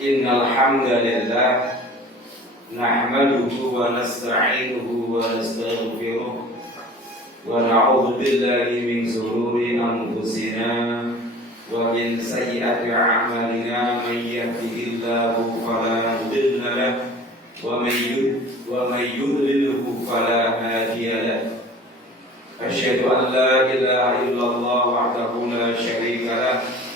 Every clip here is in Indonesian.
Innal hamdalillah nahmaduhu wa nasta'inuhu wa nastaghfiruh wa na'udzu billahi min shururi anfusina wa min sayyiati a'malina man yahdihillahu fala mudilla lahu wa man yudlilhu fala hadiya lahu. Asyhadu an la ilaha illallah wahdahu la syarika lahu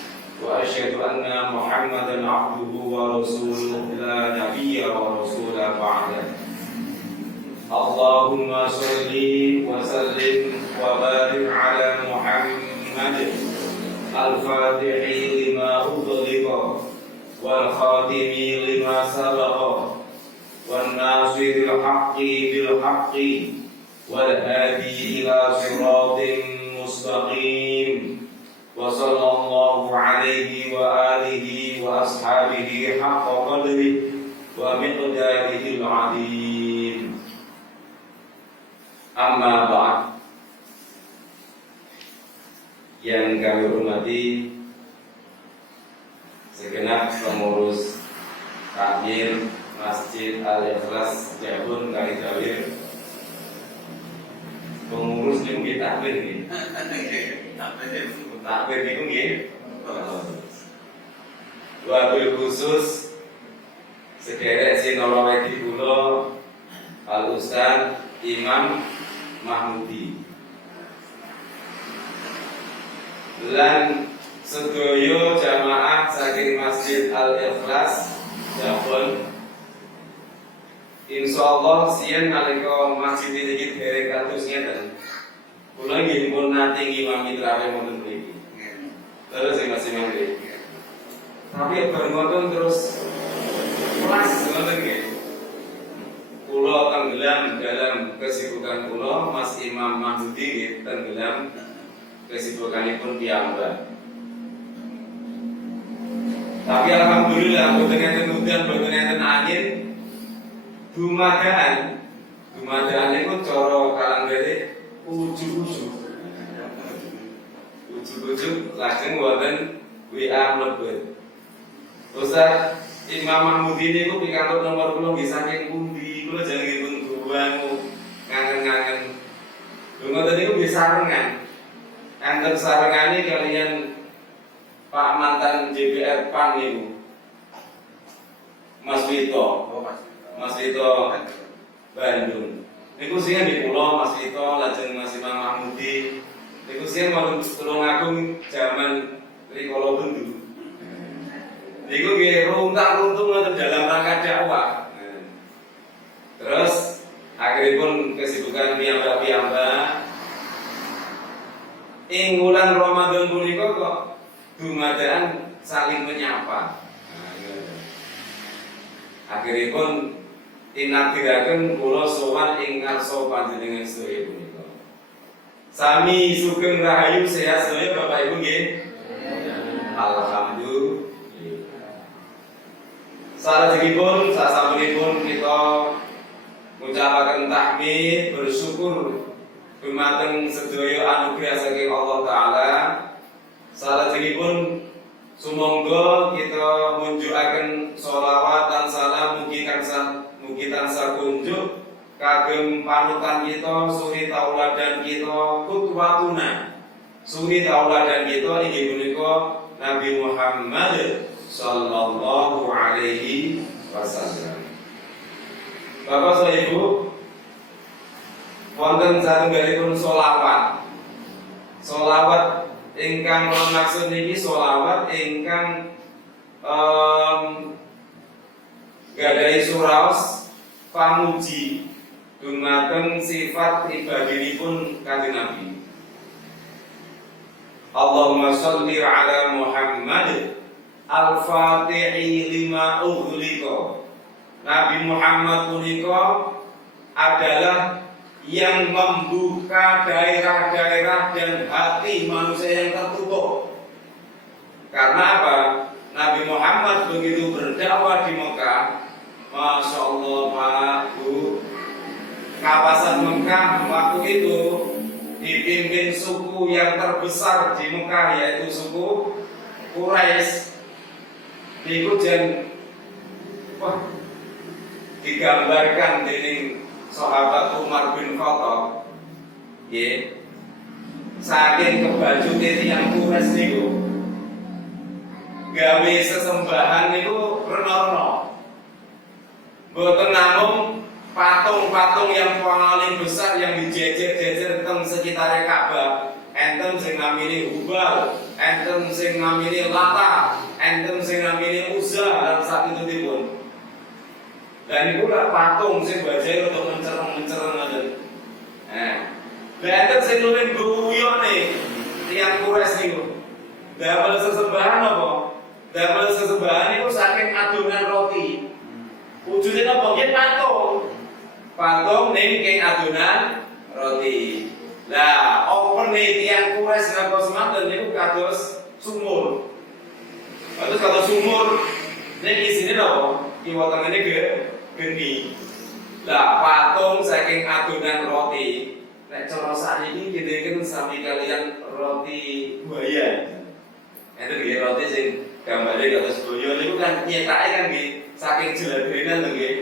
wa asyhadu anna Muhammadan abduhu wa rasuluhu la nabiyya wa rasula ba'da. Allahumma shalli wa sallim wa barik ala Muhammad al-fatihi lima ughliqa wal khatimi lima sabaqa wan nasiril haqqi bil haqqi wal hadi ila siratin mustaqim. Wa sallallahu alaihi wa alihi wa ashabihi haqqa qadrihi wa miqdarihi al-'azim. Amma ba'd. Yang kami hormati segenap pengurus takmir Masjid Al-Ikhlas Jabun Kalidawir. Pengurus ini takmir nih. Takbir itu nggih. Wabil khusus sederek sinolo wedi kula Al Ustaz Imam Mahmudi. Lan sedaya jamaah saking Masjid Al Ikhlas Jabon. Insyaallah siang nalika masjid iki derek kados ngeten. Kula nggih pun nate ngimami tarawih wonten mriki. Terus masing-masing nggih. Tapi bermoton terus kelas ngoten nggih. Kula tenggelam dalam kesibukan kula, Mas Imam Mahmudi nggih tenggelam kesibukanipun piyambak. Tapi alhamdulillah boten enten udan, boten enten angin. Dumadaan niku cara kalanggare ujug-ujug lajeng wonten WA mlebet. Ustaz Imam Mahmudi niku pikantuk nomor kula nggih saking pundi? Kula jangan buang ngangen-ngangen. Lha ngoten niku nggih sarengan. Anten sarengane kalian Pak mantan JPR PAN niku. Mas Wito. Mas Wito Bandung. Niku sing di pulau Mas Vito lajeng Mas Imam Mahmudi. Niku sing wonten Tulungagung zaman rikala bendu. Niku nggih runtak-runtung wonten dalam rangka dakwah. Terus akhiripun kesibukan piyambak-piyambak ing wulan Ramadan punika kok dumadaan saling menyapa. Akhiripun inakiraken kula sowan ing ngarsa panjenengan sedaya punika. Sami sugeng rahayu sehat sedaya Bapak Ibu nggih. Alhamdulillah. Salajengipun sasampunipun kita ngucapaken tahmid bersyukur dumateng sedaya anugerah saking Allah taala. Salajengipun sumangga kita munjukaken sholawat dan salam mugi tansah kunjuk kagem panutan kita, suri tauladan kita, qudwatuna. Suri tauladan kita inggih punika Nabi Muhammad sallallahu alaihi wasallam. Bapak Ibu, wonten satunggalipun sholawat. Sholawat ingkang maksud niki sholawat ingkang gadhahi suraos pamuji dumateng sifat pribadinipun Kanjeng Nabi. Allahumma sholli ala Muhammad al-fatihi lima ughliqa. Nabi Muhammad punika adalah yang membuka daerah-daerah dan hati manusia yang tertutup. Karena apa? Nabi Muhammad begitu berdakwah di Mekah, Masya Allah Pak Bu, kawasan Mekah waktu itu dipimpin suku yang terbesar di Mekah, yaitu suku Quraisy. Niku jen Wah, digambarkan dening sahabat Umar bin Khattab, nggih. Saking kebajute tiyang Quraisy niku gawe sesembahan niku rena-rena. Mboten namung patung-patung yang paling besar yang dijejer-jejer teng sekitar Ka'bah. Enten sing namine Hubal, enten sing namine Lata, enten sing namine Uzza lan sakitutipun. Dan niku lak patung sing bajahe untuk mencereng-mencereng ngoten. Enten sing luwih guyone tiyang Quraisy niku. Damel sesembahan apa? Damel sesembahan niku saking adonan roti. Wujude napa? Nggih patung. Patung ning king adonan roti. Lah, opene tiyang Quraisy napa semanten niku kados sumur. Kados sumur ning isine napa? Kiwa tengene geni. Lah, patung saking adonan roti. Nek cara sakniki kira-kira sami kalian roti buaya. Enten nggih roti sing gambare kados buaya niku kan nyetake kan nggih saking jeladenan lho nggih.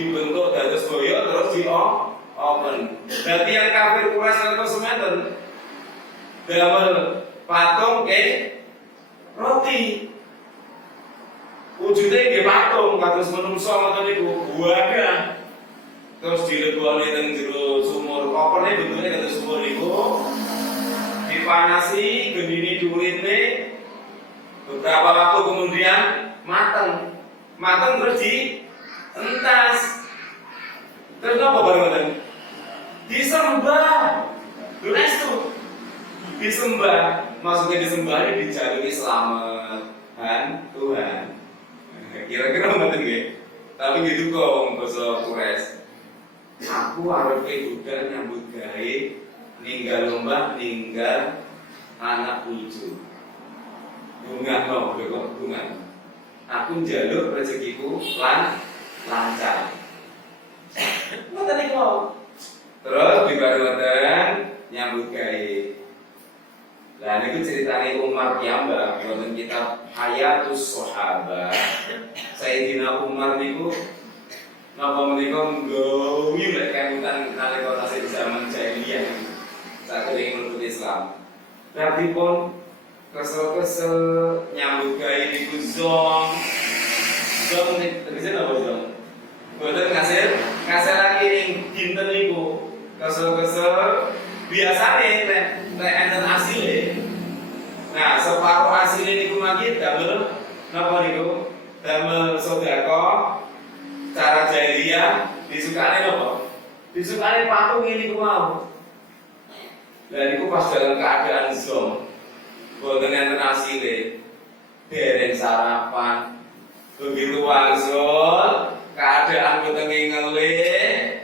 Dibentuk dados buaya terus open. Dadi yang kafir Quraisy napa sementen damel patung ke roti. Wujude nggih patung kados menungso ngoten niku buaya. Terus dilebokne teng jero sumur. Kopone bentuknya kados sumur niku. Dipanasi gendine dhuwurine. Beberapa waktu kemudian mateng. Mateng terus dientas. Terus apa bareng disembah. Lunas tuh. Disembah. Maksudnya disembah ini dijaluki selamat Tuhan. Kira-kira ngoten nggih. Tapi gitu kok basa Quraisy. Aku arepe budal nyambut gawe ninggal lomba ninggal anak cucu. Bunga no, kok bunga. Aku njaluk rezekiku lancar. Ngoten niku. Terus dibareng nyambut gawe. Lah niku ceritane Umar piyambak wonten kitab Hayatus Sahabat. Sayyidina Umar niku napa menika nggawi lek kemutan nalika tasih zaman jahiliyah. Saking mlebu Islam. Tapi pun kesel-kesel nyambut gawe niku zong nek tegese napa zong? Boten ngasil lagi ning dinten niku. Kesel-kesel biasane nek enten asile. Nah, separuh asile niku mangke damel napa niku? Damel sedekah cara jahiliyah disukane napa? Disukane patung ini ku mau. Lah niku pas dalam keadaan zom. Boten enten asile. Dereng sarapan. Begitu wangsul, keadaan wetenge ngelih.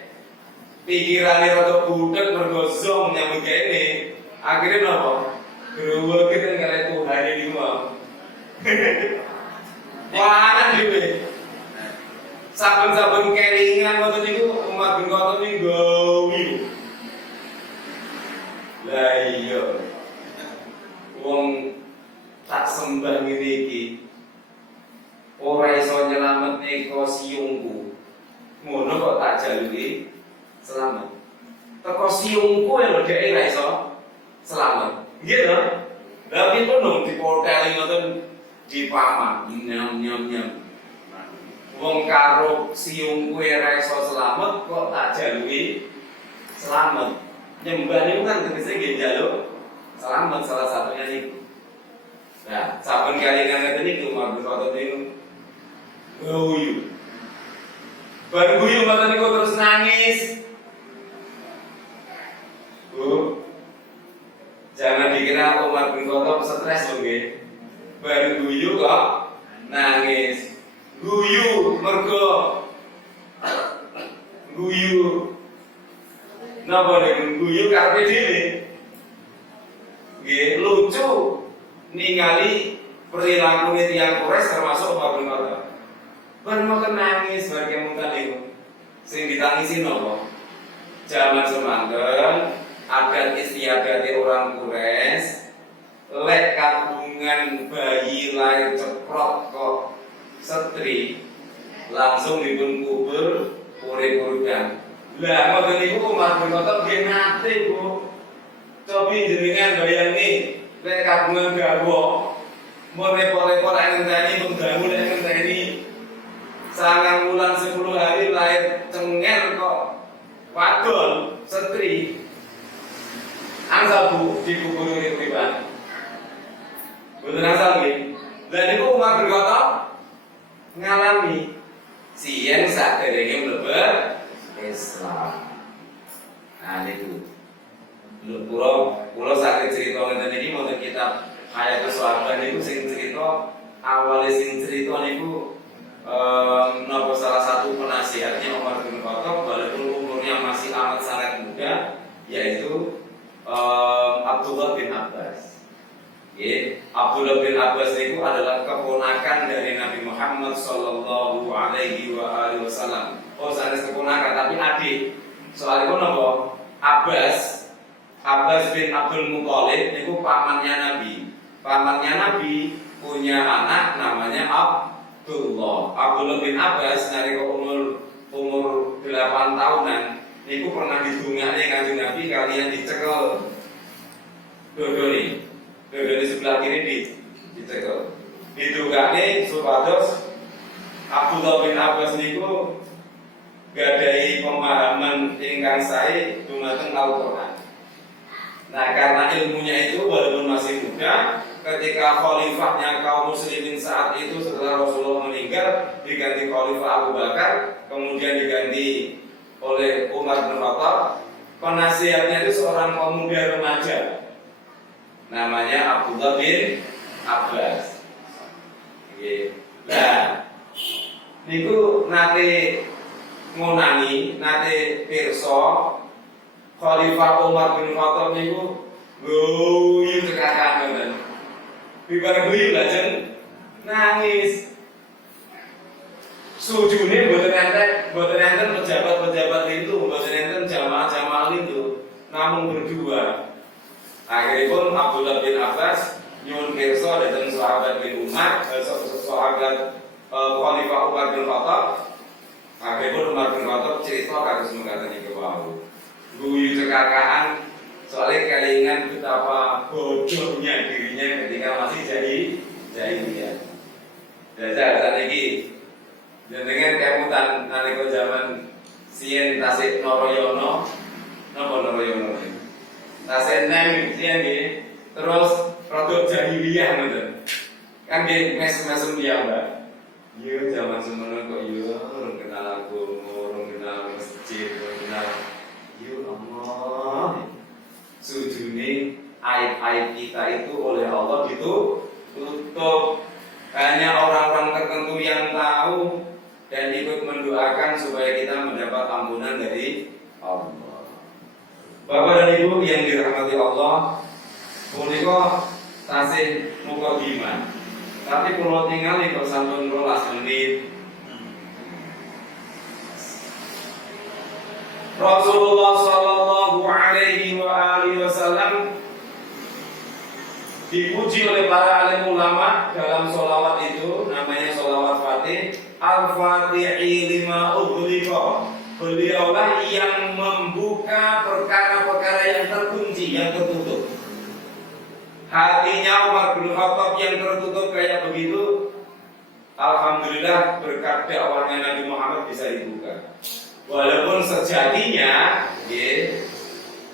Pikirane rada budek mergo zom nyambut gawe. Akhire napa? Groweke teng kare Tuhan iki mau. Wah, dhewe. Saben-saben kelingan ngoten niku Umar bin Khattab niku gawi. Lah iya. Wong tak sembah ngene iki. Ora iso nyelametne ko siungku. Ngono kok tak jaluki selamat. Teko siungku lho dhek ora iso selamat. Nggih lho. Lah pipun dong dipoteli ngoten dipaman nyam. Wong karo siung kuwi ora iso slamet kok tak jaluki slamet. Nyembah niku kan tegese nggih njaluk slamet salah satunya niku. Nah, saben kalingan ngeten niku Umar bin Khattab niku guyu. Bar guyu ngoten niku terus nangis. Bu, jangan dikira Umar bin Khattab stres lho nggih. Bar guyu kok nangis. Guyu mergo guyu napa nek guyu karepe dhewe nggih lucu ningali perilaku tiyang Quraisy termasuk Umar bin Khattab. Ben mboten nangis bareng mungkin niku. Sing ditangisi napa? Zaman semanten adat istiadat orang Quraisy lek kagungan bayi lahir ceprot kok setri langsung dipun kubur urip-uripan. Lah ngoten niku Umar bin Khattab nggih nate, Bu. Cobi jenengan bayangi lek kagungan garwa mun repot-repot nek ngenteni mun dangu nek ngenteni 9 bulan 10 hari lahir cengeng kok wadon setri angsa Bu dikubur urip-uripan. Boten asal nggih. Lah niku Umar bin Khattab ngalami sien saderenge mlebu Islam. Nah niku lho kula saged crita ngeten iki wonten kitab Hayatus Sahabat niku sing crita awale sing crita niku napa salah satu penasihatnya Umar bin Khattab walaupun umurnya masih amat sangat muda yaitu Abdullah bin Abbas. Abdullah bin Abbas itu adalah keponakan dari Nabi Muhammad Sallallahu Alaihi Wasallam. Oh, sanes keponakan tapi adik. Soalnya itu nopo Abbas bin Abdul Muthalib itu pamannya Nabi. Pamannya Nabi punya anak namanya Abdullah. Abdullah bin Abbas dari umur 8 tahunan. Niku pernah didungakne kanjeng Nabi kalian dicekel. Dodoni sebelah kiri dicekel. Didungakne supados Abdullah bin Abbas niku gadai pemahaman ingkang sae dumateng Al-Qur'an. Nah, karena ilmunya itu walaupun masih muda, ketika khalifahnya kaum muslimin saat itu setelah Rasulullah meninggal diganti khalifah Abu Bakar, kemudian diganti oleh Umar bin Khattab. Penasihatnya itu seorang pemuda remaja namanya Abdullah bin Abbas. Nah, niku nate ngonani, nate pirsa Khalifah Umar bin Khattab niku guyu tekakan ngoten. Bibar guyu lajeng nangis. Sujune mboten enten pejabat-pejabat itu, mboten enten jamaah-jamaah itu, namun berdua. Akhiripun Abdullah bin Abbas nyuwun pirsa dhateng sahabat bin Umar, sahabat Khalifah Umar bin Khattab. Akhiripun Umar bin Khattab cerita kados mekaten iki wau. Guyu cekakaan soalnya kelingan betapa bodohnya dirinya ketika masih jahiliyah. Dasar saat ini dengan kemutan nalika zaman sien tasik Noroyono, napa Noroyono? Tasik nem sien nggih. Terus produk jahiliyah ngoten. Kan nggih mes-mesem dia, Mbak. Yo zaman semono kok yo ora kenal aku, ora kenal masjid, ora kenal ya Allah, sujune aib-aib kita itu oleh Allah ditutup. Hanya orang-orang tertentu yang tahu dan ikut mendoakan supaya kita mendapat ampunan dari Allah. Bapak dan Ibu yang dirahmati Allah, punika tasih mukadimah. Tapi kula tinggal kok sampun 12 menit. Rasulullah Sallallahu Alaihi Wasallam dipuji oleh para alim ulama dalam sholawat itu, namanya sholawat Fatih. Al-Fatihi lima ughliqa. Beliaulah yang membuka perkara-perkara yang terkunci, yang tertutup. Hatinya Umar bin Khattab yang tertutup kayak begitu, alhamdulillah berkat dakwahnya Nabi Muhammad bisa dibuka. Walaupun sejatinya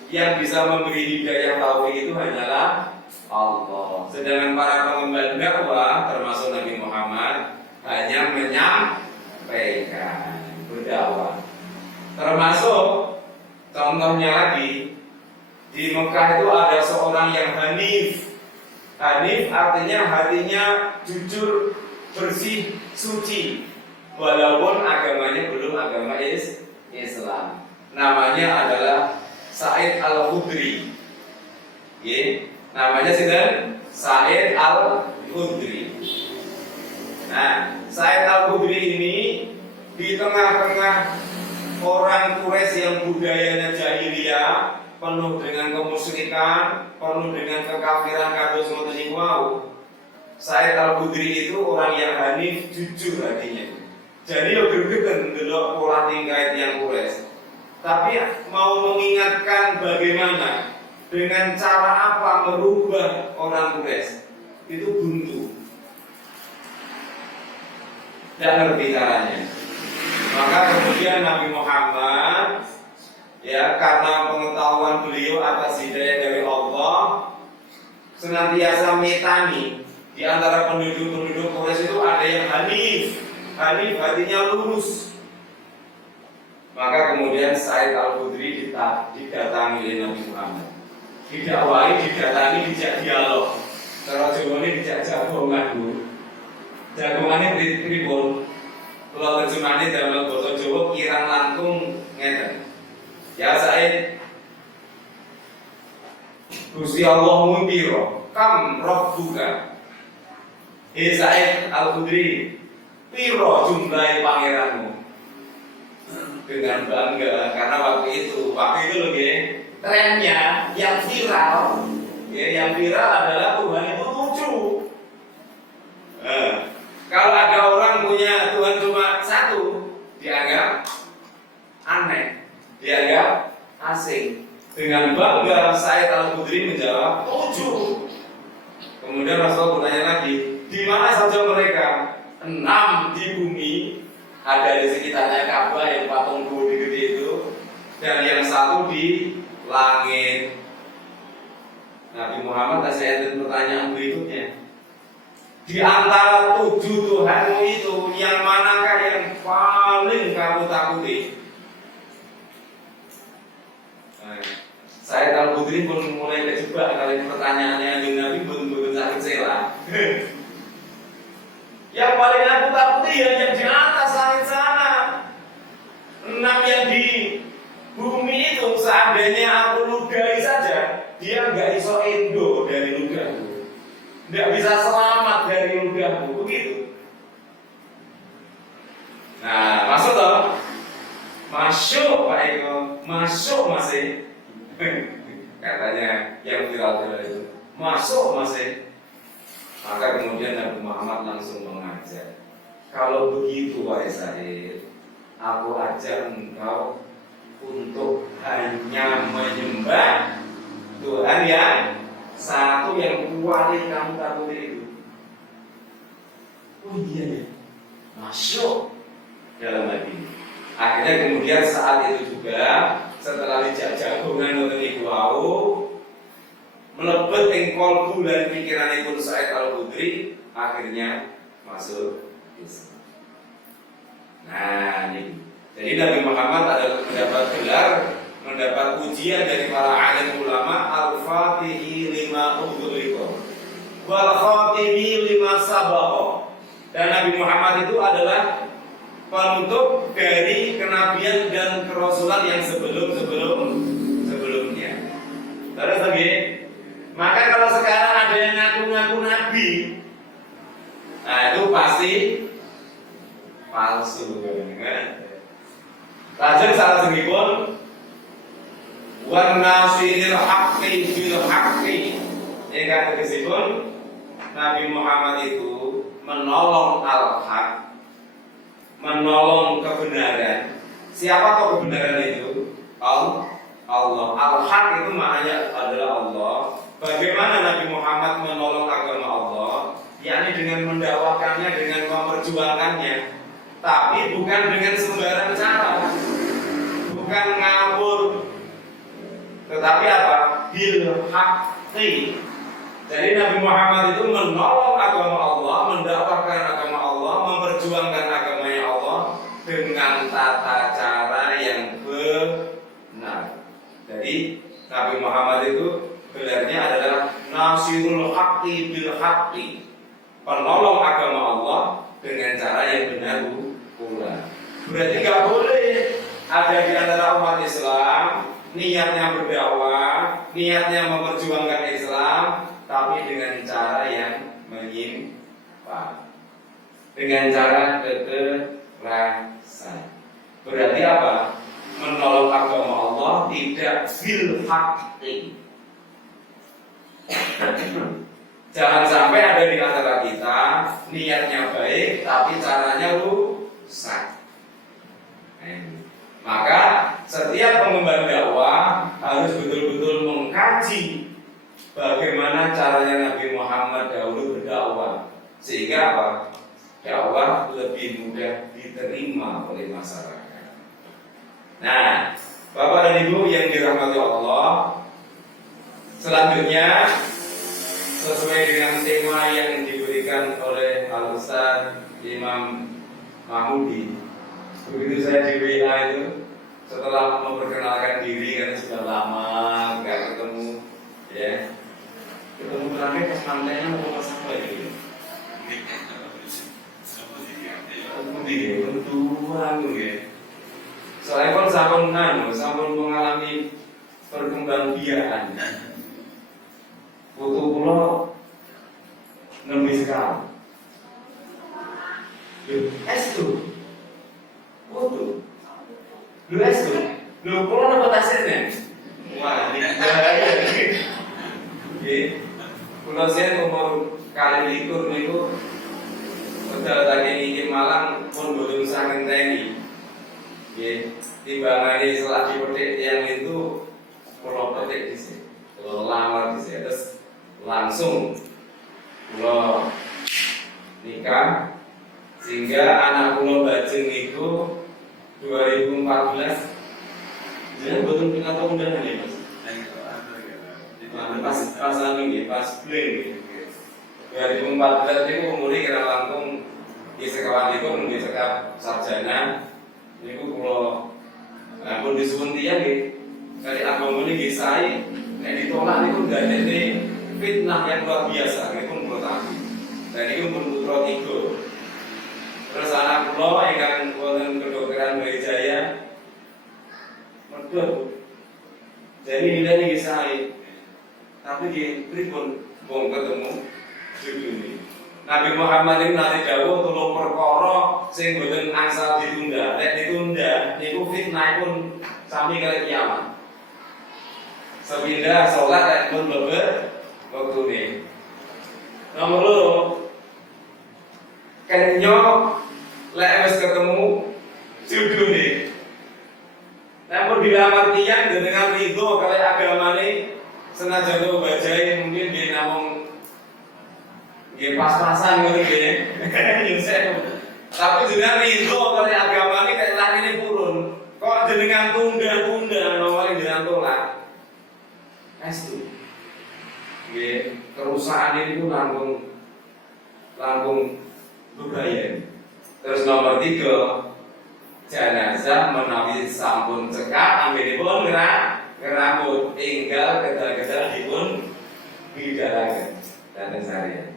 yang bisa memberi hidayah taufik itu hanyalah Allah. Sedangkan para pengemban dakwah termasuk Nabi Muhammad hanya menyampaikan, berdakwah. Termasuk contohnya lagi di Mekah itu ada seorang yang hanif. Hanif artinya hatinya jujur, bersih, suci. Walaupun agamanya belum agama Islam. Namanya adalah Sa'id Al-Khudri. Namanya sinten? Sa'id Al-Khudri. Nah, Sa'id Al-Khudri ini di tengah-tengah orang Quraisy yang budayanya jahiliyah, penuh dengan kemusyrikan, penuh dengan kekafiran kados ngoten niku wau. Sa'id Al-Khudri itu orang yang hanif, jujur hatinya. Jadi yo greget ndelok pola tingkah yang Quraisy. Tapi mau mengingatkan bagaimana dengan cara apa merubah orang Quraisy itu buntu. Tidak ngerti caranya. Maka kemudian Nabi Muhammad ya karena pengetahuan beliau atas hidayah dari Allah senantiasa metani di antara penduduk-penduduk Quraisy itu ada yang hanif artinya lurus. Maka kemudian Said Al-Khudri didatangi oleh Nabi Muhammad. Didakwai, didatangi, dijak dialog. Cara Jawa ini dijak jagongan dulu. Jagongannya pripun? Kalau terjemahnya dalam bahasa Jawa kirang langkung ngeten. Ya Said, Gusti Allahmu piro? Kam rabbuka? Said Al-Khudri, piro jumlah pangeranmu? Dengan bangga karena waktu itu loh ya, trennya yang viral adalah Tuhan itu 7. Kalau ada orang punya Tuhan cuma 1 dianggap aneh, dianggap asing. Dengan bangga Said Al-Khudri menjawab 7. Kemudian Rasulullah bertanya lagi, di mana saja mereka? 6 di bumi, ada di sekitarnya Ka'bah yang patung Budi gede itu, dan yang 1 di langit. Nabi Muhammad kasih pertanyaan berikutnya. Di antara 7 Tuhanmu itu, yang manakah yang paling kamu takuti? Said Al-Khudri pun mulai kejebak kali pertanyaannya yang Nabi betul-betul sakit sela. Yang paling aku takuti ya yang di atas langit sana. 6 yang di bumi itu seandainya aku ludahi saja, dia nggak iso endo dari ludahku, nggak bisa selamat dari ludahku, begitu. Nah, masuk toh? Masuk Pak Eko, masuk masih. Katanya yang viral itu, masuk masih. Maka kemudian Nabi Muhammad langsung mengajar, kalau begitu wahai Said, aku ajak engkau untuk hanya menyembah Tuhan yang 1 yang paling kamu takuti itu. Oh iya ya, masuk dalam hati. Akhirnya kemudian saat itu juga setelah dijak jagongan untuk ibu wau melebet ing kalbu dan pikiran pun Said Al-Khudri, akhirnya masuk Islam. Nah ini, jadi Nabi Muhammad adalah mendapat gelar, mendapat ujian dari para alim ulama, al-fatihi lima ughliqa wal khatimi lima sabaqa. Dan Nabi Muhammad itu adalah penutup dari kenabian dan kerasulan yang sebelumnya. Terus lagi, maka kalau sekarang ada yang ngaku-ngaku nabi, nah itu pasti palsu, kan? Lajeng salah sengipun wan nasiril haqqi bil haqqi. Yang kata tersebut Nabi Muhammad itu menolong al-haq, menolong kebenaran. Siapa toh kebenaran itu? Allah. Al-haq itu maknanya adalah Allah. Bagaimana Nabi Muhammad menolong agama Allah? Yakni dengan mendakwakannya, dengan memperjuangkannya, tapi bukan dengan sembarang cara, bukan ngawur, tetapi apa? Bil haqqi. Jadi Nabi Muhammad itu menolong agama Allah, mendakwakan agama Allah, memperjuangkan agamanya Allah dengan tata cara yang benar. Jadi Nabi Muhammad itu gelarnya adalah nasirul haqqi bil haqqi, penolong agama Allah dengan cara yang benar pula. Berarti nggak boleh ada di antara umat Islam niatnya berdakwah, niatnya memperjuangkan Islam, tapi dengan cara yang menyimpang, dengan cara kekerasan. Berarti apa? Menolong agama Allah tidak bil haqqi. Jangan sampai ada di antara kita niatnya baik tapi caranya rusak. Sehingga apa? Dakwah lebih mudah diterima oleh masyarakat. Nah, Bapak dan Ibu yang dirahmati Allah, selanjutnya sesuai dengan tema yang diberikan oleh Al-Ustaz Imam Mahmudi. Begitu saya di WA itu, setelah memperkenalkan diri kan sudah lama nggak ketemu, ya. Ketemu terakhir pas mantainya mau masak apa gitu. Tentuan ya. Soalnya kan sampun mengalami perkembangbiakan. Foto pulau nembe sekali. Es tuh, foto. Lu es tuh, lu pulau dapat hasilnya. Wah, ini bahaya. Oke, pulau saya umur kali likur niku. Udah tadi ingin Malang pun belum sangat ngenteni. Nggih, timbangane setelah dipetik yang itu pulau petik di sini. Lamar di sini terus langsung pulau nikah sehingga anak pulau Bajeng itu 2014 jadi betul kita tahu undangan ya Mas. Pas anu pas bling 2014 itu umurnya kira langkung di sekawan itu menjadi sekap sarjana. Ini kalau pun disuwun tiang dari agama ini kisai, ditolak itu nggak ada fitnah yang luar biasa. Ini pun bertahan. Dan ini pun putra tiga. Terus anak pulau yang wonten kedokteran Brawijaya, medhot. Jadi ini kisai, tapi di pripun wong ketemu. Nabi Muhammad ini nanti dawuh tulung perkara sing boten angsal ditunda. Nek ditunda niku fitnah pun sami kali kiamat. Sepindah salat nek pun mlebet wektune. Nomor loro kenyo lek wis ketemu judune. Namun dilamar tiyang dengan ridho kali agamane senajan to bajai mungkin dia namung ya pas-pasan gitu ya. Tapi jenengan ridho kali agama ini kayak lari ini purun. Kok jenengan tunda-tunda nomor jenengan tolak. Estu. Ya, kerusakan ini pun langkung berbahaya. Terus nomor 3, jenazah menawi sampun cekak ambilipun ngerambut tinggal kedal-kedal dipun bidalaken dan seharian.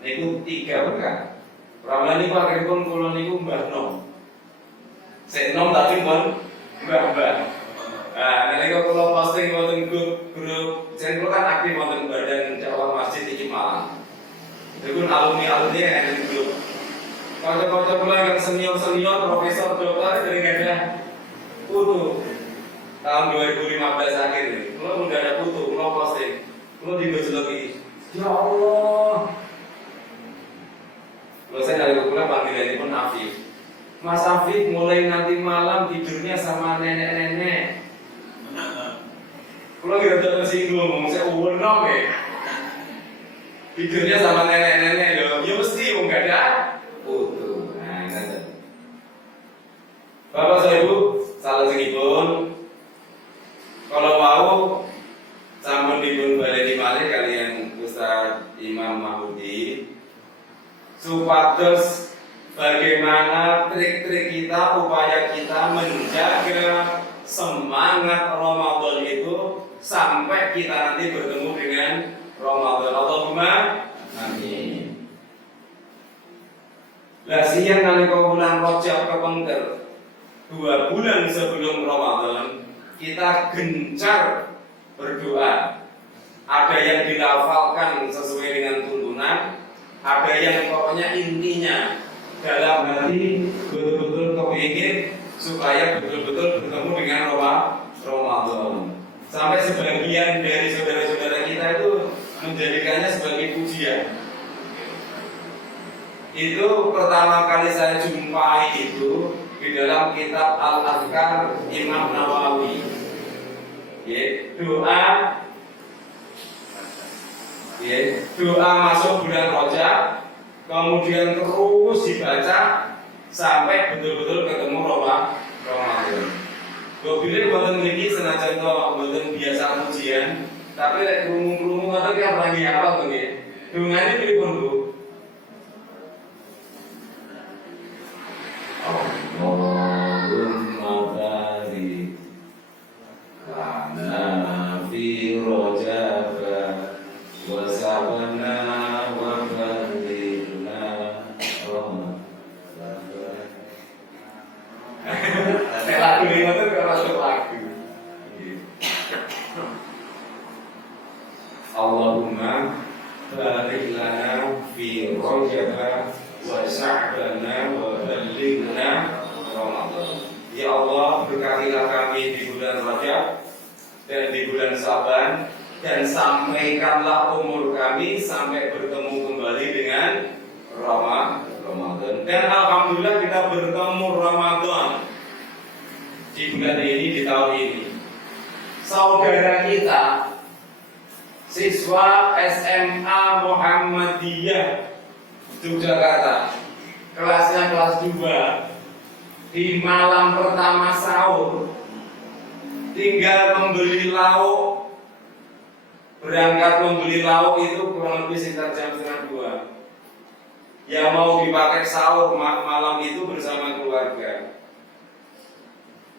Niku 3 perkara. Pramila niku akhiripun kula niku mbah nom. Sik nom tapi pun mbah-mbah. Nalika kula posting wonten grup, jeneng kula kan aktif wonten badan dakwah masjid iki Malang. Niku alumni-alumni yang ada di grup. Kota-kota kula yang senior-senior, profesor, dokter dari ada foto tahun 2015 akhir ini. Kula udah ada foto, kula posting. Kula digojloki. Ya Allah. Kalau saya dari pulang panggilan pun Afif. Mas Afif mulai nanti malam tidurnya sama nenek-nenek. Kalau kita tersinggung, saya ulang ya. Tidurnya sama nenek-nenek loh. Ya mesti nggak ada foto. Nah, Bapak Ibu, salah segipun. Kalau mau sampun dipun baleni malih kalian Ustaz Imam Mahmudi. Supados bagaimana trik-trik kita, upaya kita menjaga semangat Ramadan itu sampai kita nanti bertemu dengan Ramadan. Allahumma amin. Lah siang nalika bulan Rajab kepengker 2 bulan sebelum Ramadan kita gencar berdoa. Ada yang dilafalkan sesuai dengan tuntunan, ada yang pokoknya intinya dalam hati betul-betul kepingin supaya betul-betul bertemu dengan Ramadan. Sampai sebagian dari saudara-saudara kita itu menjadikannya sebagai pujian. Itu pertama kali saya jumpai itu di dalam kitab Al-Adhkar Imam Nawawi. Doa masuk bulan Rajab, kemudian terus dibaca sampai betul-betul ketemu Ramadan. Gue pilih buatan ini senajan to buatan biasa ujian, tapi lek krungu-krungu atau ki lagi apa tuh ya? Dungane pripun Bu? Allahumma barik lana fi rojaba wa sabana wa balighna lagu ini itu kalau lagu. Allahumma barik lana fi rojaba wa sa'bana wa balighna Ramadan. Ya Allah, berkatilah kami di bulan Rajab dan di bulan Saban, dan sampaikanlah umur kami sampai bertemu kembali dengan Ramadan. Dan alhamdulillah kita bertemu Ramadan di bulan ini, di tahun ini. Saudara kita, siswa SMA Muhammadiyah Yogyakarta, kelasnya kelas 2, di malam pertama sahur tinggal membeli lauk, berangkat membeli lauk itu kurang lebih sekitar jam setengah 2. Yang mau dipakai sahur malam itu bersama keluarga.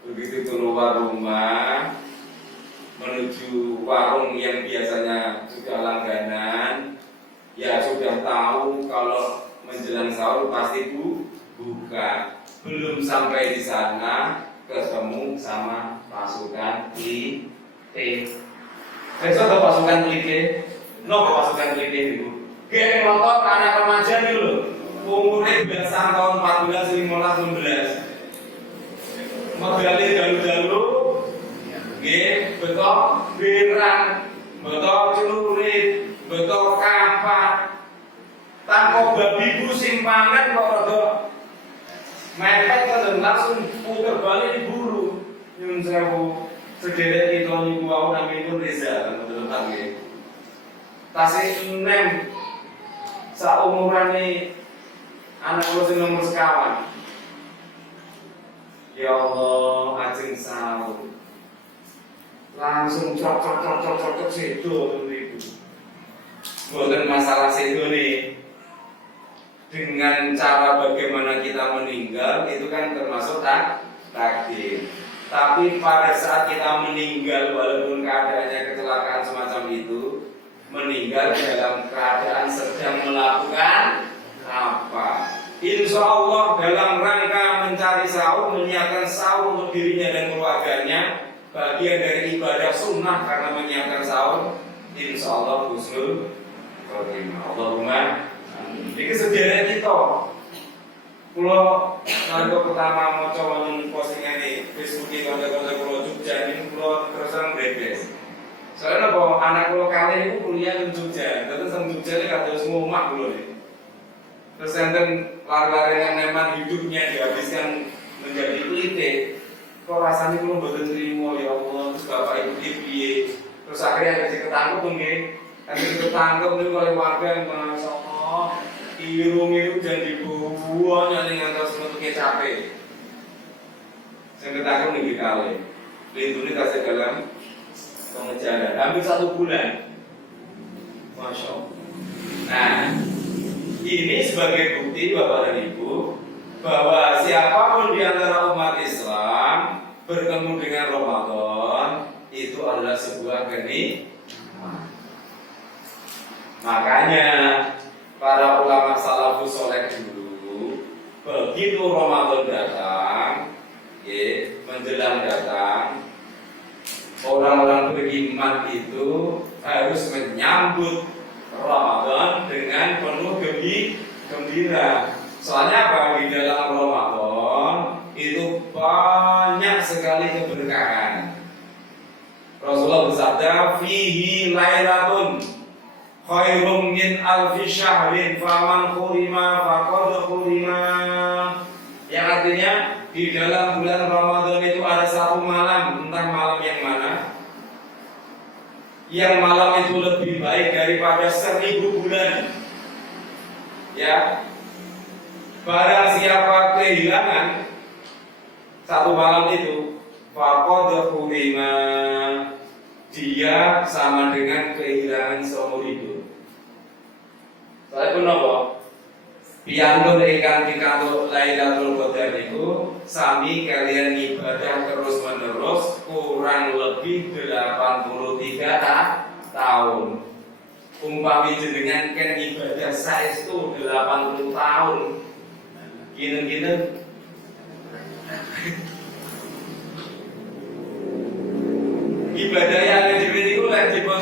Begitu keluar rumah menuju warung yang biasanya sudah langganan, ya sudah tahu kalau menjelang sahur pasti buka. Belum sampai di sana ketemu sama pasukan klike. Besok ada pasukan klike. No pasukan klike itu. Geng motor anak remaja nih loh. Umurnya belasan tahun, 14, 15, 16. Modalnya dalu-dalu. Betok berang, betok celurit, betok kapak. Tanpa babi pusing pangan kok rada mepet kan langsung puter balik diburu. Nyun sewu sederet kita niku wau namanya Reza teman-teman nggih. Tasih 6 saumurane anak kula sing nomor sekawan. Ya Allah, ajeng sahur. Langsung cok sedo niku. Bukan masalah sedo nih. Dengan cara bagaimana kita meninggal itu kan termasuk takdir. Tapi pada saat kita meninggal walaupun keadaannya kecelakaan semacam itu, meninggal dalam keadaan sedang melakukan apa? Insya Allah dalam rangka mencari sahur, menyiapkan sahur untuk dirinya dan keluarganya, bagian dari ibadah sunnah karena menyiapkan sahur, insya Allah husnul khotimah. Allahumma. Ini sejarah kita. Kalau nanggo pertama mau coba postingan di Facebook di konten-konten Pulau Jogja ini Pulau terusan bebas. Soalnya apa anak Pulau kali ini kuliah di Jogja, terus di Jogja ini kata semua umat Pulau ini. Terus enten lari-lari yang memang hidupnya dihabiskan menjadi klite. Kok rasanya Pulau betul terima ya Allah, terus bapak ibu piye. Terus akhirnya kasih ketangkep nggih. Kasih ketangkep nih oleh warga yang merasa irung jadi buah nyanyi ngantos metuke capek. Saya ketangkep nih kali. Lintune kasih dalam pengejaran. Hampir 1 bulan. Masya Allah. Nah, ini sebagai bukti Bapak dan Ibu bahwa siapapun di antara umat Islam bertemu dengan Ramadan itu adalah sebuah kenikmatan. Makanya para ulama salafus soleh dulu begitu Ramadan datang, menjelang datang, orang-orang beriman itu harus menyambut Ramadan dengan penuh gembira. Soalnya apa? Di dalam Ramadan itu banyak sekali keberkahan. Rasulullah bersabda, "Fihi lailatun khairum min alfi syahrin faman khurima faqad khurima." Yang artinya di dalam bulan Ramadan itu ada 1 malam, entah malam yang mana, yang malam itu lebih baik daripada 1000 bulan. Ya, barang siapa kehilangan satu malam itu, faqad hurima, dia sama dengan kehilangan seumur hidup. Soalnya pun apa? Piantun ingkang pikantuk Lailatul Qadar niku sami kalian ibadah terus menerus kurang lebih 83 tahun. Umpami jenengan kan ibadah saestu 80 tahun. Gini-gini ibadah yang dhewe niku lek dipun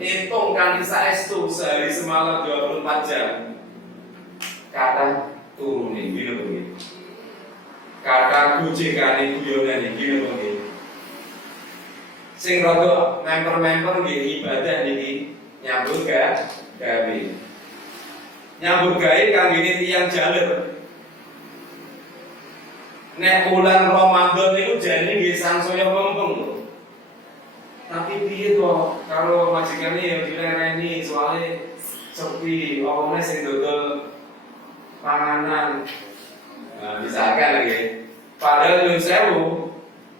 hitung kanthi saestu sehari semalam 24 jam. Kata turun nih, gini begini. Kata gujekane guyonane gini begini. Sing rada member-member nggih ibadah niki nyambut gawe. Nyambut gawe kanggene tiyang jaler. Nek bulan Ramadan niku jane nggih sangsaya mempeng lho. Tapi piye to kalau majikane yang dilereni soalnya sepi omone sing dodol panganan. Nah, misalkan lagi padahal nyun sewu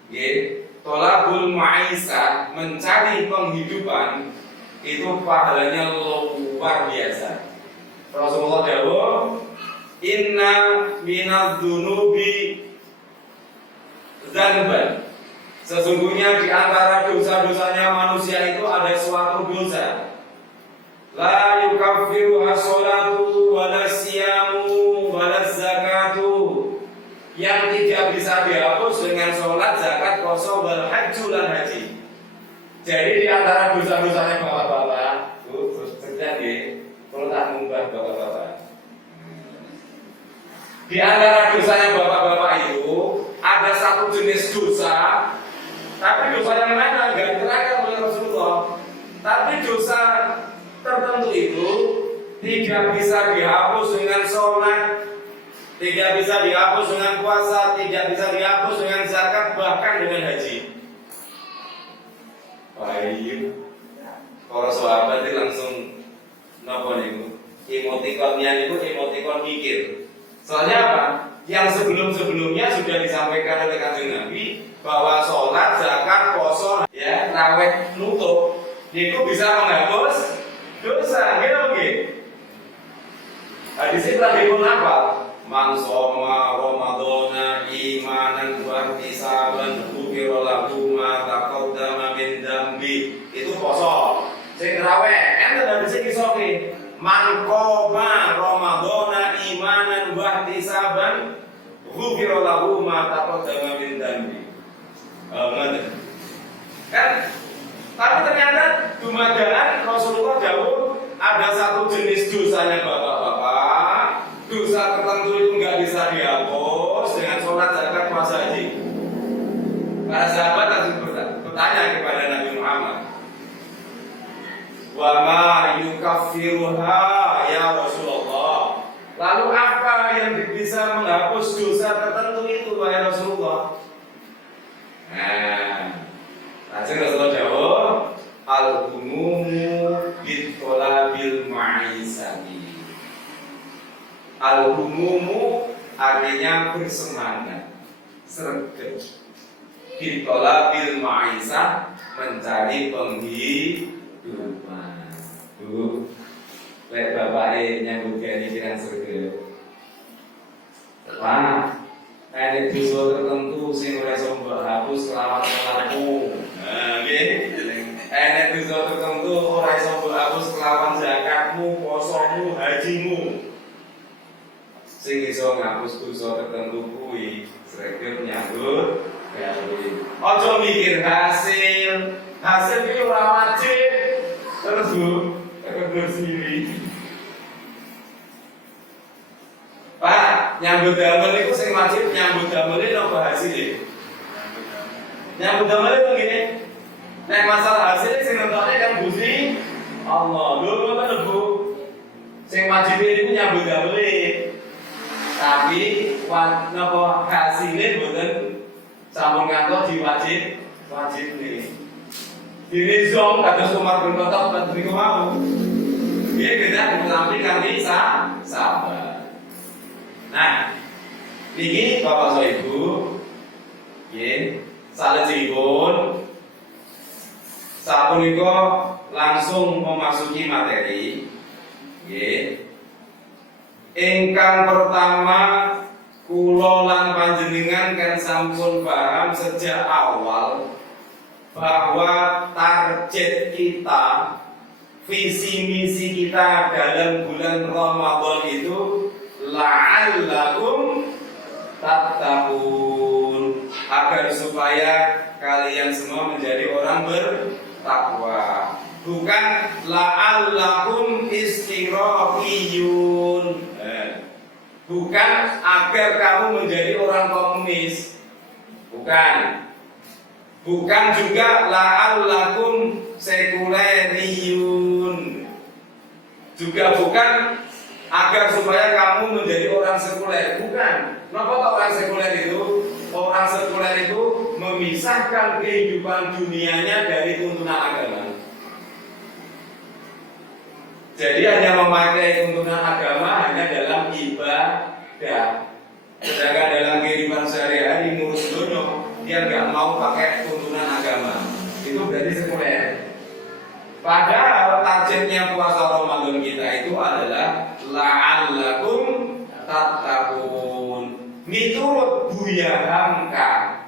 nggih, tolabul ma'isah, mencari penghidupan itu pahalanya luar biasa. Rasulullah dawuh, inna minadz-dzunubi dzanban. Sesungguhnya di antara dosa-dosanya manusia itu ada suatu dosa. La yukaffiru as-salatu wala siyamu wala zakatu. Yang tidak bisa dihapus dengan sholat, zakat, puasa, wal hajju dan haji. Jadi di antara dosa-dosanya bapak-bapak, terus terjadi kalau tak mumbah bapak-bapak. Di antara dosanya bapak-bapak itu ada satu jenis dosa, tapi dosa yang mana enggak diterangkan oleh Rasulullah. Tapi dosa tertentu itu tidak bisa dihapus dengan sholat, tidak bisa dihapus dengan puasa, tidak bisa dihapus dengan zakat, bahkan dengan haji. Baik, para sahabat itu langsung napa niku? Emotikonnya itu emotikon mikir. Soalnya apa? Yang sebelum-sebelumnya sudah disampaikan oleh Kanjeng Nabi bahwa sholat, zakat, puasa, ya, raweh, nutup, itu bisa menghapus dosa, gitu nggih. Hadis itu tadi pun apa? Man shoma ramadhana imanan wa ihtisaban ghufira lahu ma taqaddama min dzambi. Itu poso. Sing raweh, enten hadis iki soke. Man qoma ramadhana imanan wa ihtisaban ghufira lahu ma taqaddama min dzambi. Kan? Tapi ternyata dumadakan Rasulullah dawuh ada satu jenis dosanya bapak-bapak, dosa tertentu itu nggak bisa dihapus dengan sholat, zakat, puasa, haji. Para sahabat langsung bertanya kepada Nabi Muhammad, wa ma yukaffiruha ya Rasulullah. Lalu apa yang bisa menghapus dosa tertentu itu wahai Rasulullah? Nah, Rasul jawab, al-humumu bitolabil ma'isati. Al-humumu artinya bersemangat, sergap. Bitolabil ma'isah, mencari penghidupan. Lek bapake nyambut gawe kirang sergap. Wah, ada dosa tertentu sing ora iso mbok hapus kelawan salatmu. Nah, nggih. Ada dosa tertentu ora iso mbok hapus kelawan zakatmu, posomu, hajimu. Sing iso ngapus dosa tertentu kuwi sregep nyambut gawe. Aja mikir hasil. Hasil iki ora wajib. Terus sendiri. Pak, nyambut damel itu sing wajib nyambut damel iki napa hasilé? Nyambut damel itu ngene. Nek masalah hasilé sing nentokne kan Gusti Allah. Lho ngoten Bu. Sing wajib niku nyambut damel. Tapi napa hasilé mboten sampun kantos diwajib nih. Dene zong kados Umar bin Khattab niku mau. Dia kita ditampi kanthi sabar. Nah, niki Bapak so Ibu, nggih, salajengipun sapunika langsung memasuki materi. Nggih. Ingkang pertama kula lan panjenengan kan sampun paham sejak awal bahwa target kita, visi misi kita dalam bulan Ramadan itu la'allakum tattaqun, agar supaya kalian semua menjadi orang bertakwa. Bukan la'allakum istiraqiyun. Bukan agar kamu menjadi orang komunis. Bukan. Bukan juga la'allakum sekuleriyun. Juga bukan agar supaya kamu menjadi orang sekuler. Bukan. Kenapa orang sekuler itu? Orang sekuler itu memisahkan kehidupan dunianya dari tuntunan agama. Jadi hanya memakai tuntunan agama hanya dalam ibadah. Sedangkan dalam kehidupan sehari-hari ngurus dunia, dia nggak mau pakai tuntunan agama. Itu berarti sekuler. Padahal targetnya puasa Ramadan kita itu adalah la'allakum tattaqun. Miturut Buya Hamka.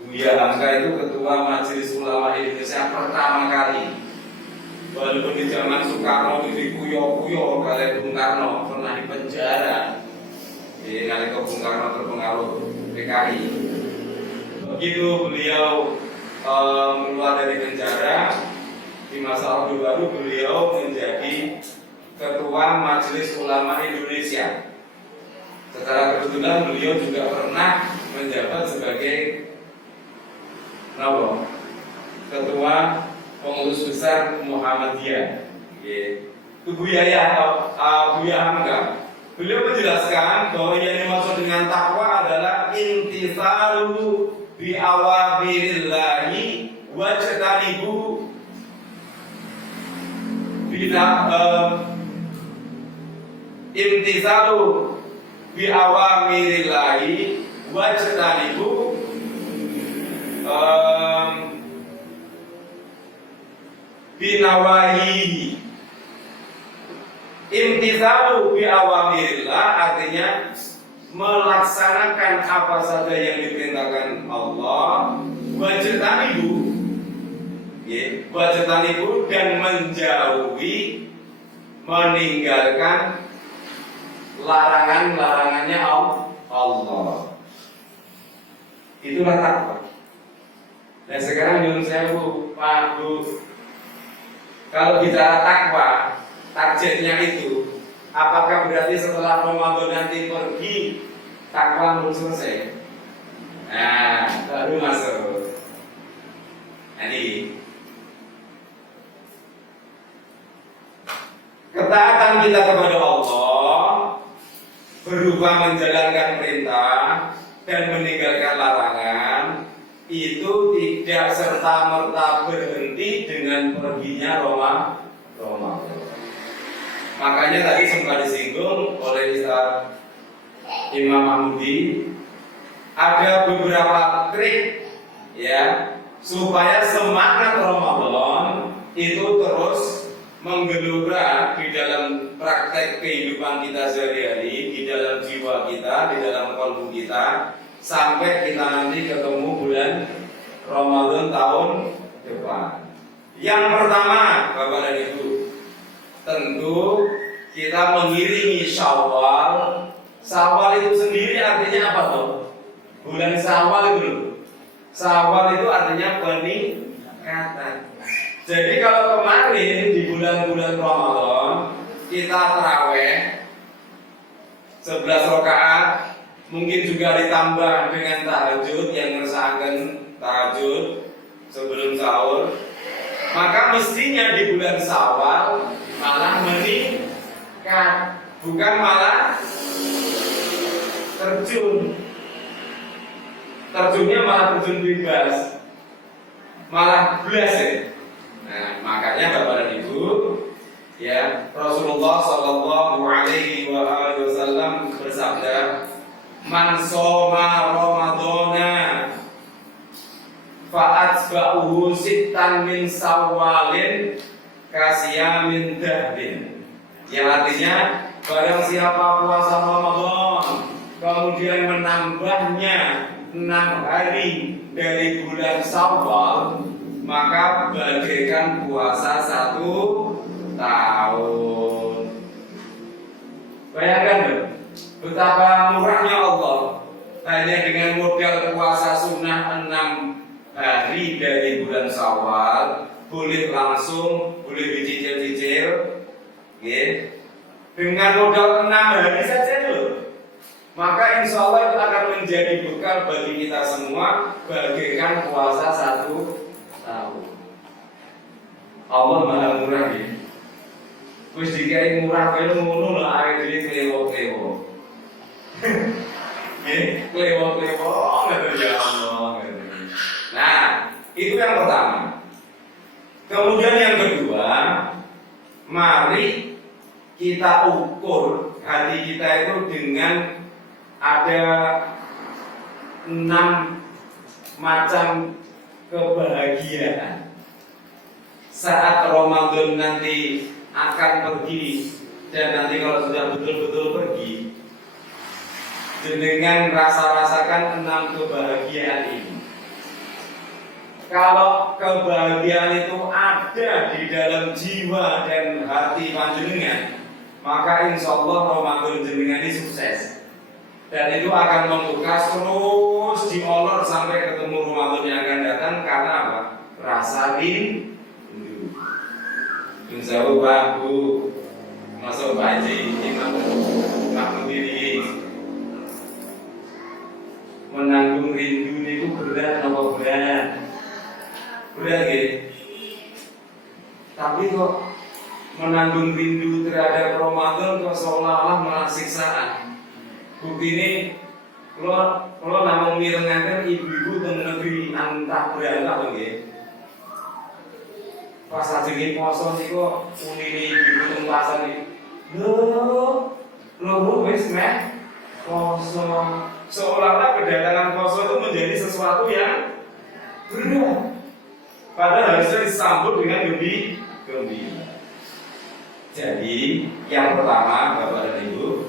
Buya Hamka itu ketua Majelis Ulama Indonesia pertama kali. Walaupun di zaman Soekarno itu dikuyo-kuyo oleh Bung Karno, pernah dipenjara. Nalika Bung Karno terpengaruh PKI. Begitu beliau keluar dari penjara, di masa Orde Baru beliau menjadi Ketua Majelis Ulama Indonesia. Secara kebetulan beliau juga pernah menjabat sebagai Ketua Pengurus Besar Muhammadiyah. Itu Buya Hamka. Beliau menjelaskan bahwa yang dimaksud dengan takwa adalah intisalu bi awamirillahi wajtanibu intisalu bi awamirillahi wajtanibu binawahi. Imtithalu bi awamirillah artinya melaksanakan apa saja yang diperintahkan Allah, wajtanibu dan menjauhi, meninggalkan larangan-larangannya Allah. Itulah takwa. Dan sekarang nyuruh saya Pak Bu, kalau bicara takwa, targetnya itu, apakah berarti setelah Ramadan nanti pergi takwa belum selesai? Nah, baru masuk. Ini ketaatan kita kepada Allah berupa menjalankan perintah dan meninggalkan larangan itu tidak serta-merta berhenti dengan perginya Ramadan. Makanya tadi sempat disinggung oleh Ustaz Imam Mahmudi, ada beberapa trik ya supaya semangat Ramadan itu terus menggelora di dalam praktek kehidupan kita sehari-hari, di dalam jiwa kita, di dalam kalbu kita, sampai kita nanti ketemu bulan Ramadan tahun depan. Yang pertama, Bapak dan Ibu, tentu kita mengiringi Syawal. Syawal itu sendiri artinya apa toh? Bulan Syawal itu. Syawal itu artinya peningkatan. Jadi kalau kemarin di bulan-bulan Ramadan kita taraweh 11 rakaat, mungkin juga ditambah dengan tahajud yang ngersakaken tahajud sebelum sahur, maka mestinya di bulan Syawal malah meningkat, bukan malah terjun. Terjunnya malah terjun bebas, malah blas ya. Nah, makanya Bapak dan Ibu, Ya, Rasulullah Shallallahu Alaihi Wasallam bersabda, "Man soma Ramadana, fa'atba'uhu sittan min Syawalin, kasiyamin dahbin." Yang artinya, barang siapa puasa Ramadan, kemudian menambahnya 6 hari dari bulan Syawal, maka bagaikan puasa 1 tahun. Bayangkan betapa murahnya Allah. Hanya dengan modal puasa sunnah 6 hari dari bulan Syawal, boleh langsung, boleh dicicil-cicil, okay. Dengan modal 6 hari saja loh. Maka insya Allah itu akan menjadi bekal bagi kita semua, bagaikan puasa 1 tahun. Allah maha murah ya. Wis dikai murah kaya ngono lho awake dhewe klewo-klewo. Nggih, klewo-klewo ngoten ya Allah. Nah, itu yang pertama. Kemudian yang kedua, mari kita ukur hati kita itu dengan ada 6 macam kebahagiaan. Saat Ramadan nanti akan pergi, dan nanti kalau sudah betul-betul pergi, dengan rasakan 6 kebahagiaan ini. Kalau kebahagiaan itu ada di dalam jiwa dan hati panjenengan, maka insya Allah Ramadan jenengan ini sukses. Dan itu akan membekas terus diolor sampai ketemu Ramadan yang akan datang. Karena apa? Rasa rindu. Jauh bahu masuk baji imam diri menanggung rindu itu berat apa berat? Berat gitu. Tapi kok menanggung rindu terhadap Ramadan kok seolah-olah malah siksaan. Bukti ini kalau namung mirengaken ibu-ibu teng negeri antah berantah nggih. Pas ajenge poso niku unine ibu teng pasar iki. Lho wis meh poso. Seolah-olah kedatangan poso itu menjadi sesuatu yang berat. Padahal harusnya disambut dengan gembira. Jadi yang pertama Bapak dan Ibu,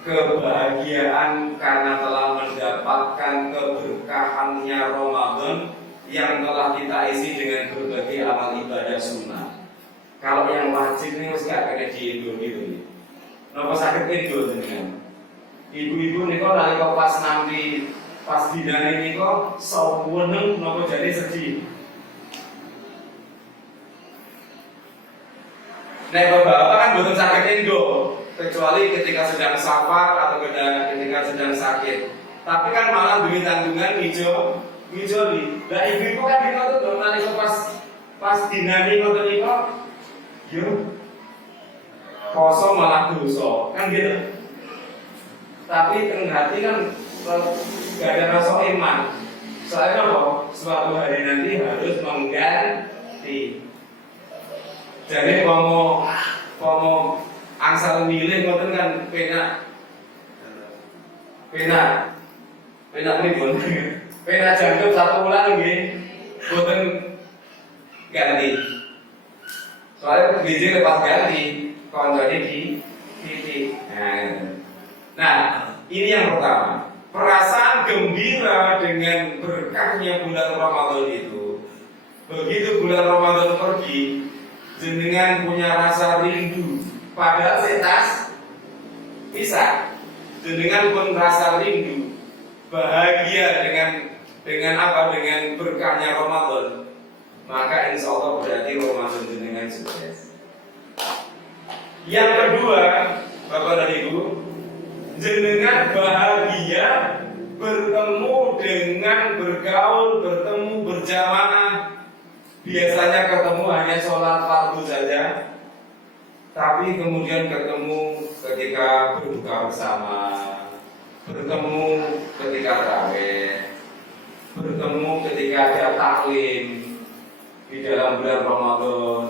kebahagiaan karena telah mendapatkan keberkahannya Ramadan yang telah kita isi dengan berbagai amal ibadah sunnah. Kalau yang wajib ini harus gak kena diindo gitu. Napa sakit indo dengan ibu-ibu nih kok nalika pas dinane nika saweneng napa jadi sedih. Nek bapak kan boten sakit indo, kecuali ketika sedang safar atau ketika sedang sakit. Tapi kan malah duit tanggungan ngijoli. Lah ibu-ibu kan dina tuh nalika pas dinane ngoten nika yo poso malah dosa, kan gitu. Tapi teng hati kan gak ada rasa iman. Soalnya apa? Suatu hari nanti harus mengganti. Jadi pomo angsal milih ngoten kan penak pripun? Penak jangkep 1 bulan nggih. Boten ganti. Soalnya biji lepas ganti, koncone di titik. Nah, ini yang pertama. Perasaan gembira dengan berkahnya bulan Ramadan itu. Begitu bulan Ramadan pergi, jenengan punya rasa rindu. Padahal setas bisa. Jenengan pun rasa rindu, bahagia dengan apa? Dengan berkahnya Ramadan. Maka insya Allah berarti Ramadan jenengan sukses. Yang kedua, Bapak dan Ibu, jenengan bahagia bertemu dengan bergaul, bertemu berjamaah. Biasanya ketemu hanya sholat fardu saja, tapi kemudian ketemu ketika berbuka bersama, bertemu ketika tarawih, bertemu ketika ada taklim di dalam bulan Ramadan.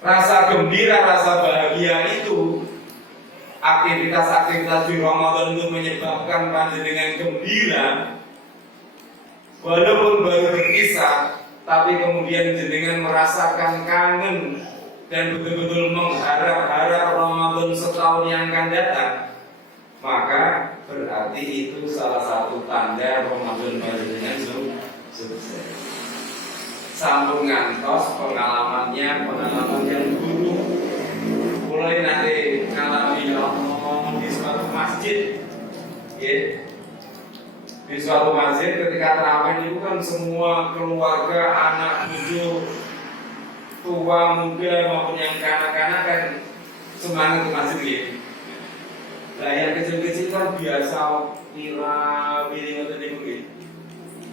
Rasa gembira, rasa bahagia itu, aktivitas-aktivitas di Ramadan itu menyebabkan panjenengan gembira. Walaupun baru berpisah, tapi kemudian jenengan merasakan kangen dan betul-betul mengharap-harap Ramadan setahun yang akan datang, maka berarti itu salah satu tanda Ramadan panjenengan sukses. Sampun ngantos pengalaman yang buruk, mulai nanti ngalami di suatu masjid, ya. Di suatu masjid ketika tarawih itu kan semua keluarga, anak, cucu, tua, muda maupun yang kanak-kanak kan semangat ke masjid ya. Nah yang kecil-kecil kan biasa pilih atau mungkin.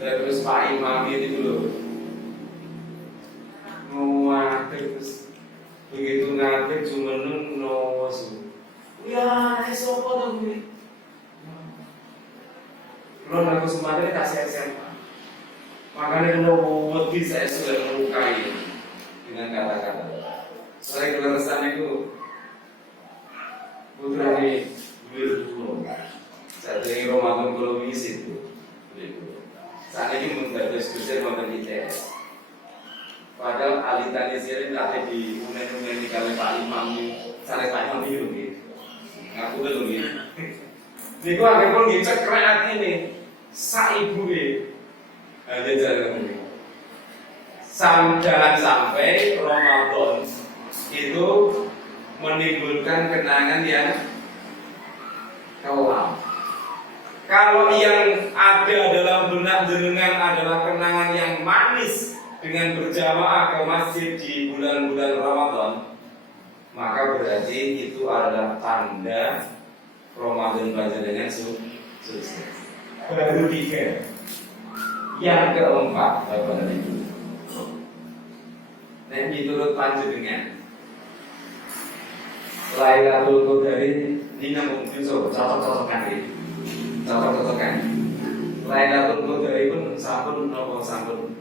Terus Pak Imam itu dulu terus begitu ngadeg jumeneng nawasu. Ya, sopo to kuwi? Kalau aku semuanya kasih SMA. Makanya kalau wedi saya sudah melukai dengan kata-kata. Saya kelerasan itu putra ini dulu. Saya dari Ramadan kalau ngisi itu. Saat ini mendapat diskusi dengan ITS. Padahal alih-alih sini tadi di unen-unen di kali Pak Imam ini, saya Pak Imam ini gitu. Ngaku belum gitu. Niku agak pun ngecek kreat ini, saibu ini, ada jalan ini. Jangan sampai Ramadan itu menimbulkan kenangan yang kelam. Kalau yang ada dalam benak jenengan adalah kenangan yang manis dengan berjamaah ke masjid di bulan-bulan Ramadan, maka berarti itu adalah tanda Ramadan panjenengan sukses. Baru 3. Yang keempat, Bapak dan Ibu. Nek miturut panjenengan, Lailatul Qadar ini namun cocok-cocokan ini. Cocok-cocokan. Lailatul Qadar pun sampun napa sampun.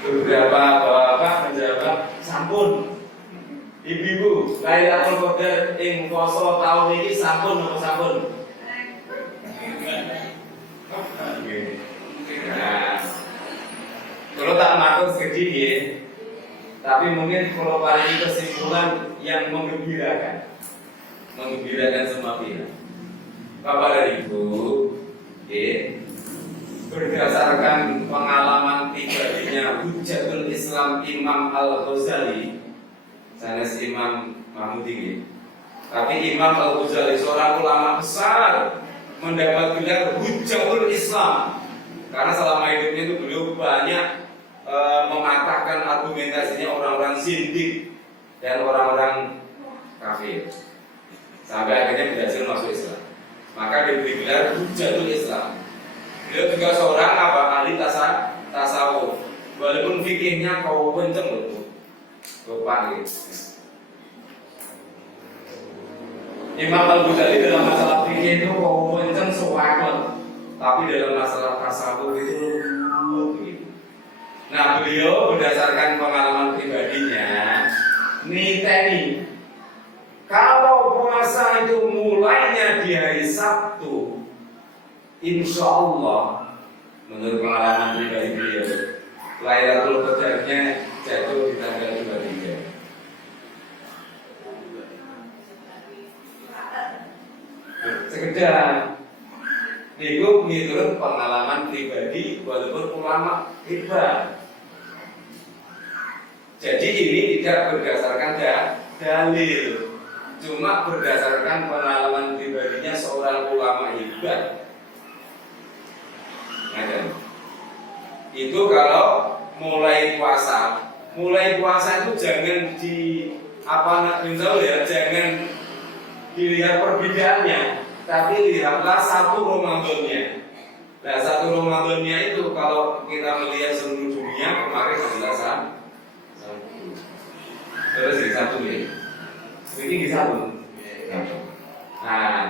Beberapa bapak menjawab sampun. Ibu-ibu, Lailatul Qadar ing poso tahun ini sampun napa sampun? Nah, kalau tak matur segini, tapi mungkin kalau paling kesimpulan yang menggembirakan semua pihak. Bapak dan Ibu, berdasarkan pengalaman pribadinya Hujjatul Islam Imam Al-Ghazali, sanes Imam Mahmudi, tapi Imam Al-Ghazali seorang ulama besar mendapat gelar Hujjatul Islam karena selama hidupnya itu beliau banyak mematahkan argumentasinya orang-orang zindik dan orang-orang kafir sampai akhirnya berhasil masuk Islam. Maka diberi gelar Hujjatul Islam. Beliau juga seorang ahli tasawuf, walaupun fikihnya kau kenceng loh, lupa gitu. Imam Al-Ghazali dalam masalah fikih itu kau kenceng sewakot, tapi dalam masalah tasawuf itu begitu. Nah, beliau berdasarkan pengalaman pribadinya niteni kalau puasa itu mulainya di hari Sabtu, insya Allah menurut pengalaman pribadi beliau Lailatul Qadarnya jatuh di tanggal 23. Sekedar itu menurut pengalaman pribadi walaupun ulama hebat. Jadi ini tidak berdasarkan dalil, cuma berdasarkan pengalaman pribadinya seorang ulama hebat. Nah, itu kalau mulai puasa itu jangan jangan dilihat perbedaannya, tapi lihatlah satu Ramadannya. Nah, satu Ramadannya itu kalau kita melihat seluruh dunia kemarin adalah terus di satu ya. Ini di satu.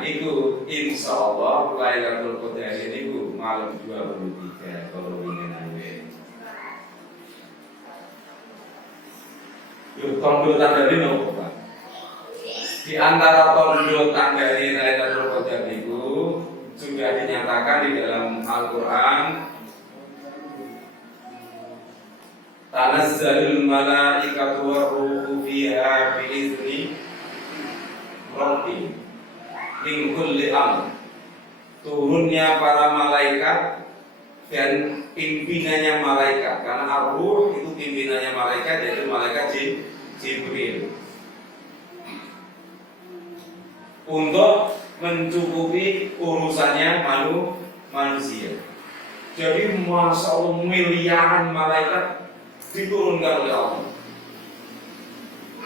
itu insya Allah Lailatul Qadar ini malam 23 kalau ingin ambil. Tondo tanda ini nopo Pak? Di antara tondo tanda ini Lailatul Qadar itu sudah dinyatakan di dalam Al-Quran. Tanazzalul malaikatu war-ruhu fiha bi'izni rabbihim min kulli amr. Turunnya para malaikat dan pimpinannya malaikat, karena ar-ruh itu pimpinannya malaikat, yaitu malaikat Jibril, untuk mencukupi urusannya manusia. Jadi masya Allah miliaran malaikat diturunkan oleh Allah.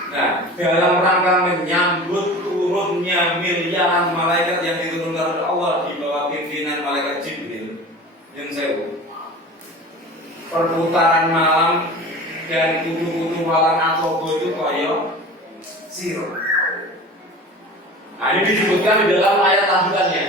Nah, dalam rangka menyambut turunnya miliaran malaikat yang diturunkan oleh Allah di bawah pimpinan malaikat Jibril, yang sewu, perputaran malam dan kutu-kutu malam akobo itu koyo siro. Nah, ini disebutkan di dalam ayat lanjutannya.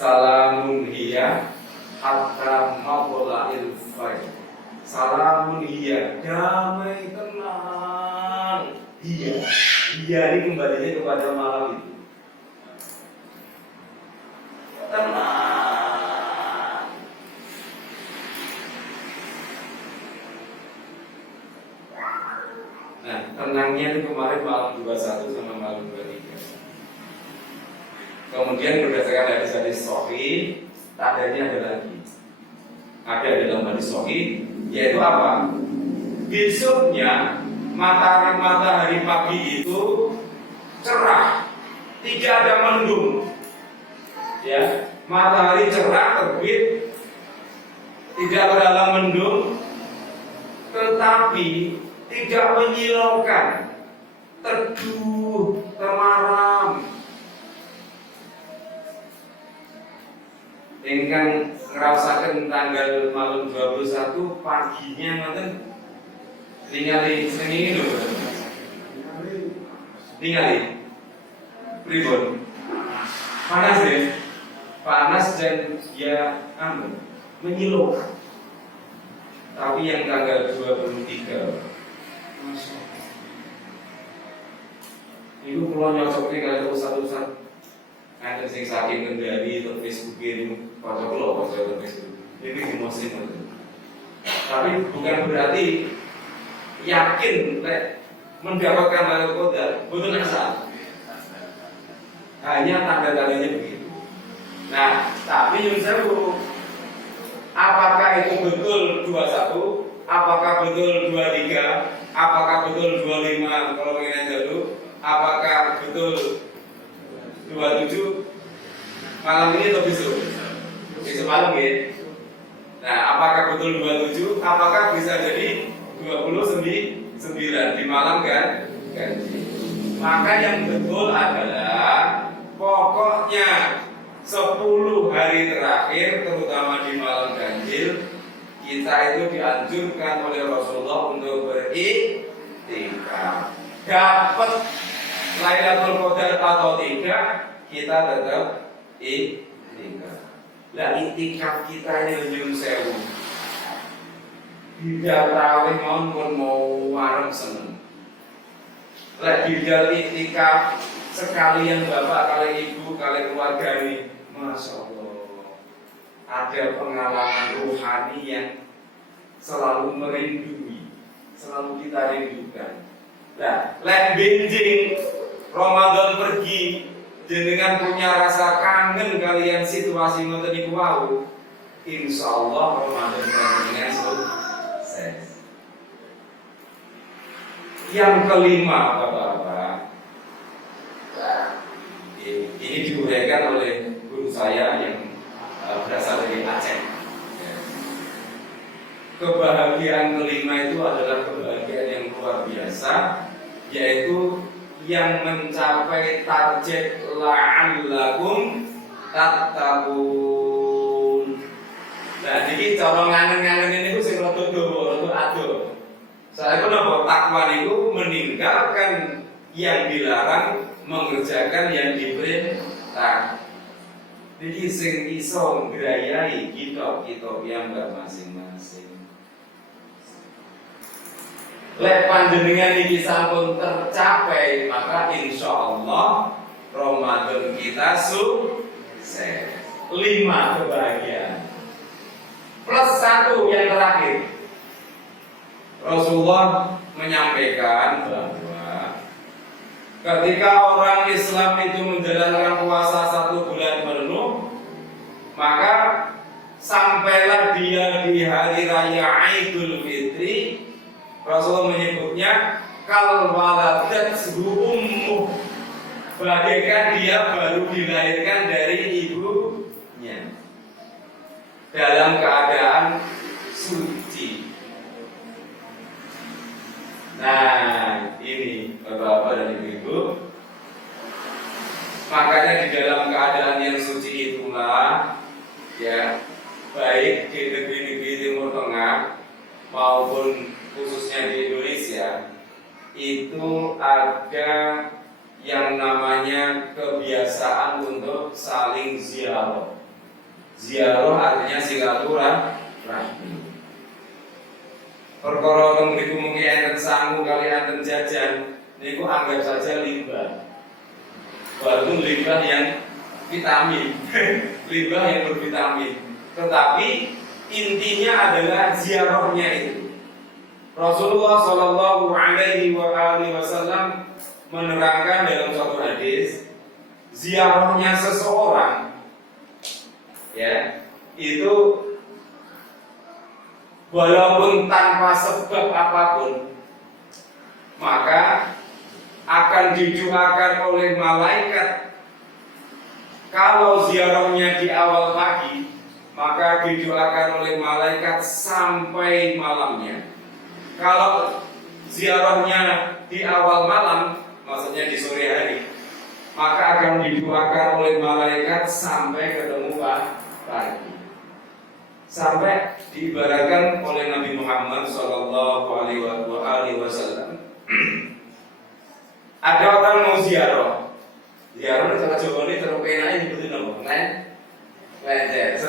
Salamun hiya hatta matla'il fajr. Salamun hiya, damai tenang. Hiya ini kembalinya kepada malam itu. Tenang. Nah, tenangnya itu kemarin malam 21 sama malam 23. Kemudian berdasarkan hadis-hadis sahih, tandanya ada lagi. Ada dalam hadis sahih, yaitu apa? Besoknya matahari pagi itu cerah, tidak ada mendung. Ya, matahari cerah terbit, tidak berhalang mendung, tetapi tidak menyilaukan, teduh, temaram. Ingkang ngerasakan tanggal malam 21 paginya ngoten ningali seni lho. Ningali pripun? Panas deh. Panas dan ya menyilaukan. Tapi yang tanggal 23 itu pulau nyocoknya kalau ustad-ustad ada sing saking kendari atau Facebook ini pada pulau pada Facebook ini di muslim. Tapi bukan berarti yakin mendapatkan Lailatul Qadar, betul asal. Hanya tanda-tandanya begitu. Nah, tapi yang seru, apakah itu betul 21? Apakah betul 23? Apakah betul 25 kalau pengen dulu? Apakah betul 27 malam ini atau besok? Besok malam ya. Nah, apakah betul 27? Apakah bisa jadi 29 di malam kan? Maka yang betul adalah pokoknya 10 hari terakhir, terutama di malam ganjil, kita itu dianjurkan oleh Rasulullah untuk beriktikaf. Dapat Lailatul Qadar atau tidak, kita tetap iktikaf. Lah iktikaf kita ini nyun sewu. Tidak tarawih mau warung seneng. Lah tidak iktikaf sekalian bapak, kali ibu, kali keluarga ini, masya Allah, ada pengalaman rohani yang selalu merindui, selalu kita rindukan. Nah, lek benjing Ramadan pergi, dengan punya rasa kangen kalian situasi ngoten niku wau, insyaallah Ramadan panjenengan sukses. Yang kelima, Bapak-bapak, ini diuraikan oleh guru saya yang berasal dari Aceh. Kebahagiaan kelima itu adalah kebahagiaan yang luar biasa, yaitu yang mencapai target la'allakum tattaqun. Nah, jadi cara ngangen-ngangen ini ku sing rada dawa, rada adoh. Saya pun apa takwa itu meninggalkan yang dilarang, mengerjakan yang diperintah. Jadi sing iso ngrayai kitab-kitab yang enggak masing-masing. Lek panjenengan iki sampun tercapai, maka insya Allah Ramadan kita sukses. 5 kebahagiaan. Plus 1 yang terakhir. Rasulullah menyampaikan bahwa ketika orang Islam itu menjalankan puasa 1 bulan penuh, maka sampailah dia di hari raya Idul Fitri, Rasulullah menyebutnya kal waladat ummuh, bagaikan dia baru dilahirkan dari ibunya dalam keadaan suci. Nah, ini Bapak-bapak dan Ibu-ibu, makanya di dalam keadaan yang suci itulah, ya, baik di negeri-negeri Timur Tengah maupun khususnya di Indonesia, itu ada yang namanya kebiasaan untuk saling ziarah. Ziarah artinya silaturahmi. Perkara mriku mungkin enten sangu kali enten jajan, niku anggap saja limbah. Walaupun limbah yang vitamin, limbah yang bervitamin. Tetapi intinya adalah ziarahnya itu. Rasulullah Shallallahu Alaihi Wasallam menerangkan dalam suatu hadis, ziarahnya seseorang, ya, itu walaupun tanpa sebab apapun, maka akan didoakan oleh malaikat. Kalau ziarahnya di awal pagi, maka didoakan oleh malaikat sampai malamnya. Kalau ziarahnya di awal malam, maksudnya di sore hari, maka akan didoakan oleh malaikat sampai ketemu pagi. Sampai diibaratkan oleh Nabi Muhammad Sallallahu Alaihi Wasallam. Ada orang mau ziarah cara Jawa ini terpenai dibutuhin apa? Lencer,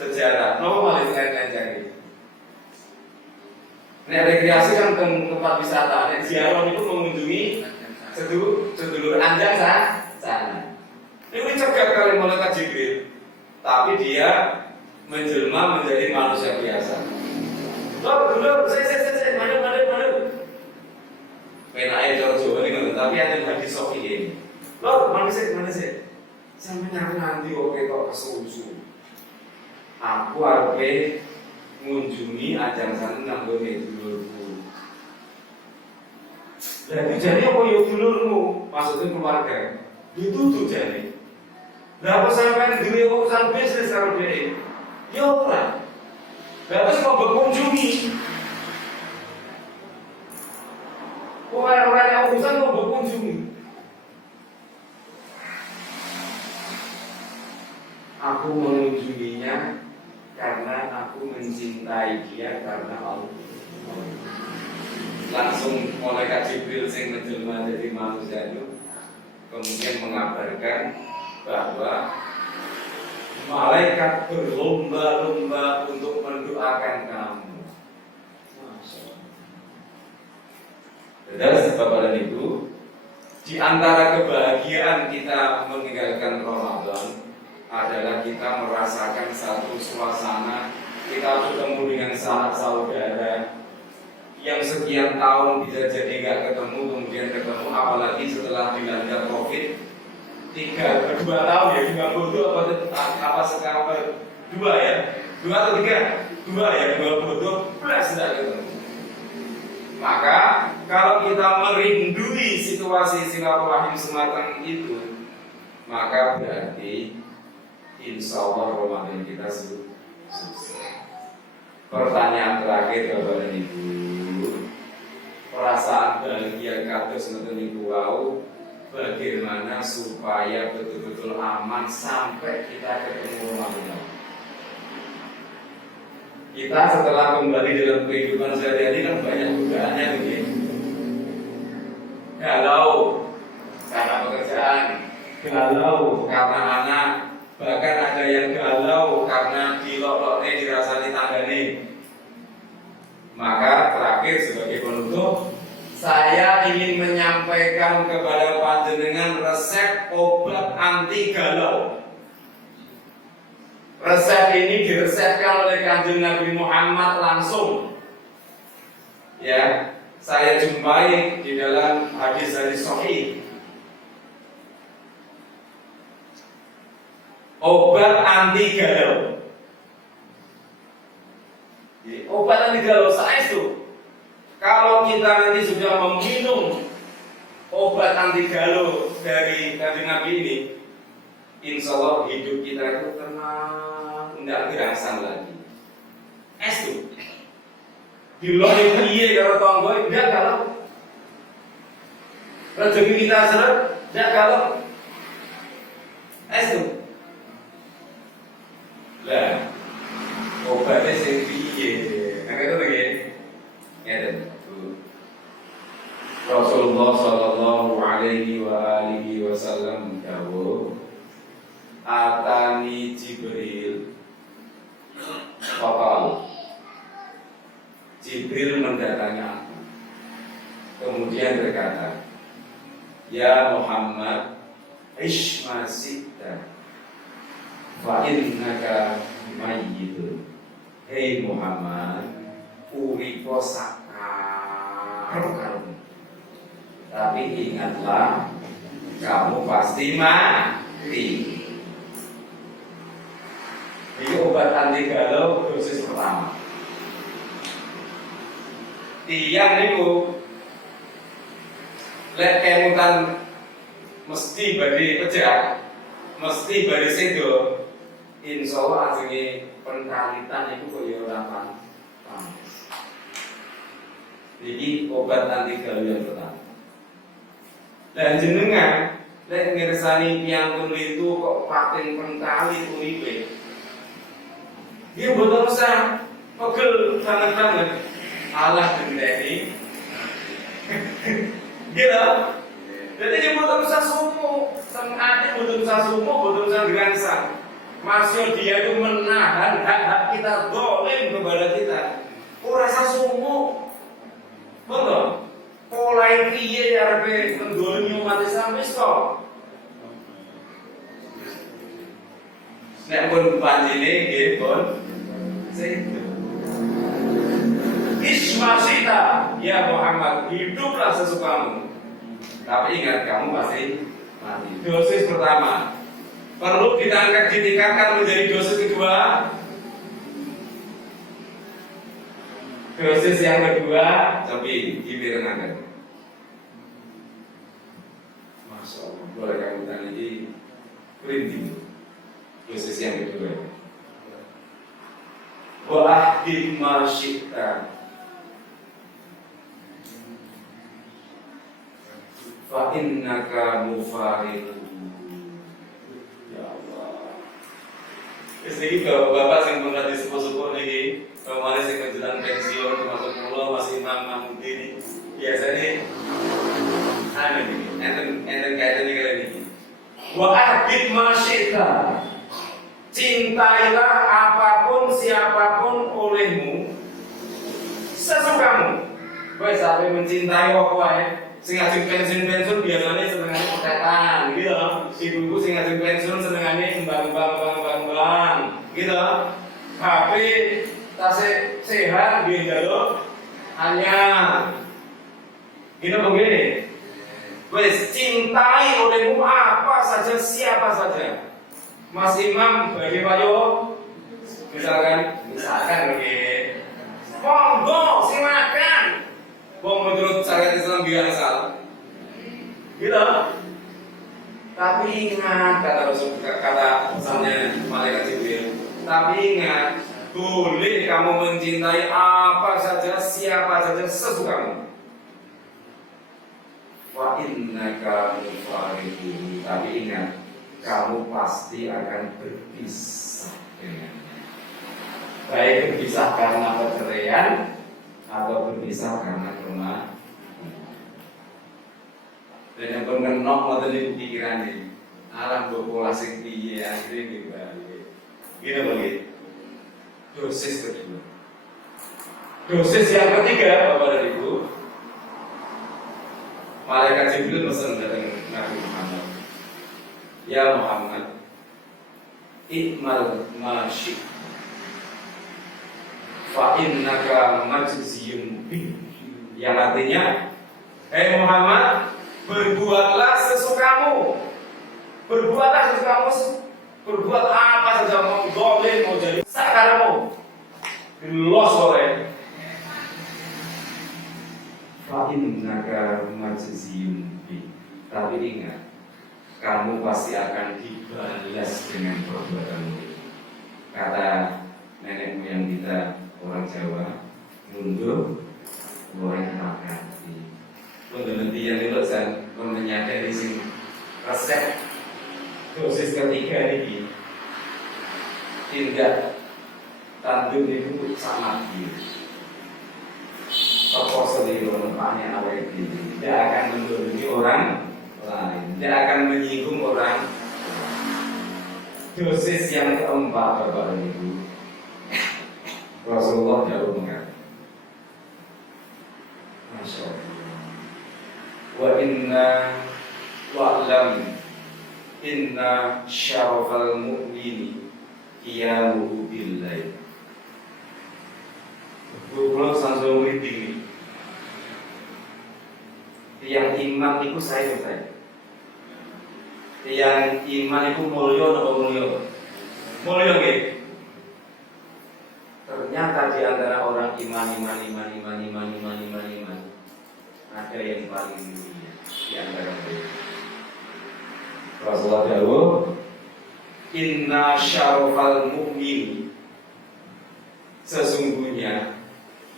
sejarah. Nopo malah lencer ini. Nek rekreasi kan tempat wisata. Nek ziarah itu mengunjungi sedulur anjang sana. Ini cegat kali malaikat Jibril, tapi dia menjelma menjadi manusia biasa. Dulur, saya, mana. Penake cara Jawa ini, tapi ada hadis sofi ini. Mana sih? Sampai nanti oke kok kesusu. Aku arep ngunjungi ajang sana nanggone dulurku. Lah jadi apa ya dulurmu? Maksudnya keluarga. Dituduh jadi. Lah apa sampean duwe urusan bisnis karo dhek? Ya ora. Bagus mau berkunjungi. Orang-orang yang urusan mau berkunjungi. Aku mengunjunginya karena aku mencintai dia karena Allah. Langsung malaikat Jibril yang menjelma jadi manusia itu kemudian mengabarkan bahwa malaikat berlomba-lomba untuk mendoakan kamu. Saudara, Bapak dan Ibu, di antara kebahagiaan kita meninggalkan Ramadan adalah kita merasakan satu suasana, kita bertemu dengan sanak saudara yang sekian tahun bisa jadi nggak ketemu, kemudian ketemu, apalagi setelah dilanda COVID 2 tahun ya, 50 apa sekarang 2 ya, 2 atau 3, 2 ya, 20 plus tidak ketemu. Maka kalau kita merindui situasi silaturahim semacam itu, maka berarti insya Allah Ramadan kita sukses. Pertanyaan terakhir Bapak dan Ibu, perasaan bahagia kados ngoten niku wau, bagaimana supaya betul-betul aman sampai kita ketemu Ramadan. Kita setelah kembali dalam kehidupan sehari-hari kan banyak godaannya begini. galau karena anak, bahkan ada yang galau karena diloloknya dirasani tanggane. Maka terakhir sebagai penutup, saya ingin menyampaikan kepada panjenengan resep obat anti galau. Resep ini diresepkan oleh Kanjeng Nabi Muhammad langsung. Ya, saya jumpai di dalam hadis-hadis sahih. Obat anti galau. Obat anti galau saya itu. Kalau kita nanti sudah meminum obat anti galau dari Kanjeng Nabi ini, insya Allah hidup kita itu tenang, tidak gerangsang lagi. Itu diloi piye karo tangga tidak galau. Rezeki kita seret tidak galau. Itu lah obatnya sing piye? Nah itu lagi. Ngeten. Rasulullah sallallahu alaihi wa alihi wasallam dawuh, atani Jibril. Fakal Jibril mendatangi aku. Kemudian berkata, ya Muhammad, ish masita fa innaka mayyitun. Hei Muhammad, uripo sakar, tapi ingatlah kamu pasti mati. Ini obat anti galau dosis pertama. Tiang niku lek kemutan mesti bari pejak, mesti bari sedo. Insyaallah ajenge penkalitan itu kaya ora panas. Jadi obat anti galau yang pertama. Dan jenengan lek ngirsani tiyang itu kok pating pengkali uripe. Dia boten usah pegel banget-banget. Allah gendeni. Gitu. Jadi dia boten usah sumu, tengate boten usah sumu, boten usah gerangsang. Maksud dia itu menahan hak-hak kita zalim kepada kita. Ora usah sumu. Betul. Mulai piye arepe mendolimi umat Islam wis kok. Nek pun panjine nggih pun sedo. Ismasita ya Muhammad, hiduplah sesukamu. Tapi ingat kamu pasti mati. Dosis pertama perlu ditingkatkan menjadi dosis kedua. Dosis yang kedua, tapi dipirengaken. Masya Allah, boleh kamu tanya ini printing. Dosis yang kedua. Wa'ahdim ma syi'ta fa innaka mufariqu. Ya Allah. Wis iki bapak sing pun tadi sepuh-sepuh niki, kemarin sing menjelang pensiun termasuk kula Mas Imam Mahmudi ini biasanya enten kaiten iki kali niki. Wa'ahdim ma syi'ta. Cintailah apapun siapapun olehmu sesukamu. Wes sampai mencintai apa wae. Sing ngajeng pensiun biasanya senengane petetan, gitu. Ibu-ibu sing ngajeng pensiun senengane mbang-mbang, gitu. HP tasih sehat nggih njaluk anyar. Gitu begini. Wes cintai olehmu apa saja siapa saja. Mas Imam bagi payo misalkan oke. Monggo silakan. Wong menurut syariat Islam biasa. Gitu. Tapi ingat kata misalnya malaikat Jibril. Tapi ingat, boleh kamu mencintai apa saja siapa saja sesukamu. Wa innaka mufariqun. Tapi ingat, kamu pasti akan berpisah dengannya. Baik berpisah karena perceraian atau berpisah karena kematian. Dan yang pun kenok ngoten niku pikirane. alam bola sing piye akhirnya dibalik. Gini lagi. Dosis kedua. Dosis yang ketiga, Bapak dan Ibu. Malaikat Jibril pesan datang Nabi Muhammad. Ya Muhammad, ikmal ma syi'ta fa innaka majziyun bih. Yang artinya, Muhammad, berbuatlah sesukamu. Berbuatlah sesukamu. Berbuat apa saja, mau zalim, mau jadi sakaramu. Los oleh. Fa innaka majziyun bih. Tapi ingat, kamu pasti akan dibalas dengan perbuatanmu. Kata nenek moyang kita orang Jawa, mundur boleh makati. Nanti yang itu saya menyadari sini resep dosis ketiga ini tindak tanduk itu sangat tinggi. Tokoh sendiri tempatnya awal ini tidak akan mendolimi orang lain, tidak akan menyinggung orang. Dosis yang keempat, Bapak dan Ibu, Rasulullah jauh mengatakan, Masya Allah, wa inna wa'lam inna syarafal mu'mini qiyamuhu billahi. Kalau sambil meeting yang iman itu saya. Yang iman itu mulya atau mulya? Mulya nggih. Ternyata di antara orang iman ada yang paling mulia di antara mereka. Rasulullah dawuh, inna syarafal mu'min, sesungguhnya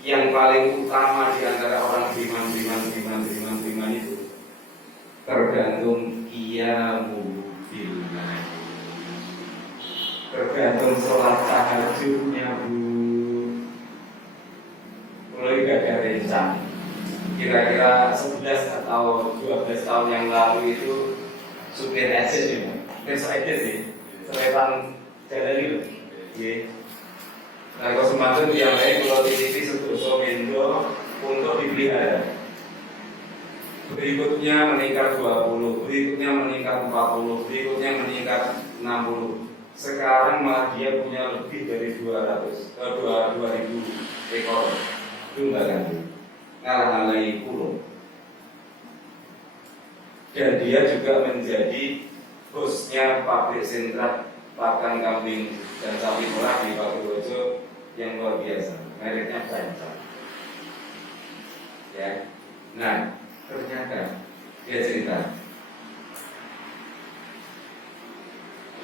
yang paling utama di antara orang beriman itu tergantung qiyamu billah, tergantung sholat tahajudnya, Bu. Mulai gak ada rencana. Kira-kira 11 atau 12 tahun yang lalu itu supir aset ya, besok aja sih, selepan jalan gitu. Nah, kalau semacam yang lain kalau TV sedoso mendo untuk dipelihara. Berikutnya meningkat 20, berikutnya meningkat 40, berikutnya meningkat 60. Sekarang malah dia punya lebih dari 200, 2000 ekor domba kambing. Ngalah-ngalahi pulau. Dan dia juga menjadi bosnya pabrik sentrat pakan kambing dan sapi perah di Patuwojo yang luar biasa, mereknya Banca. Ya, nah ternyata dia cerita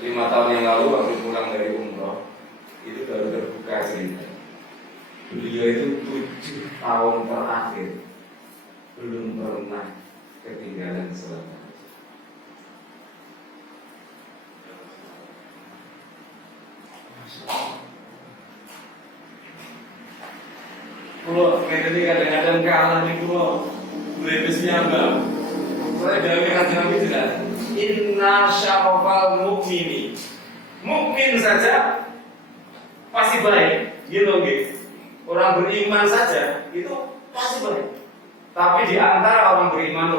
5 tahun yang lalu waktu pulang dari umroh itu baru terbuka cerita. Beliau itu 7 tahun terakhir belum pernah ketinggalan sholat. Kalau ini kadang-kadang kalah nih pulau berebesnya enggak. Saya dari hati Nabi tidak. Inna syarafal mu'mini, mukmin saja pasti baik, gitu gitu. Orang beriman saja itu pasti baik. Tapi di antara orang beriman,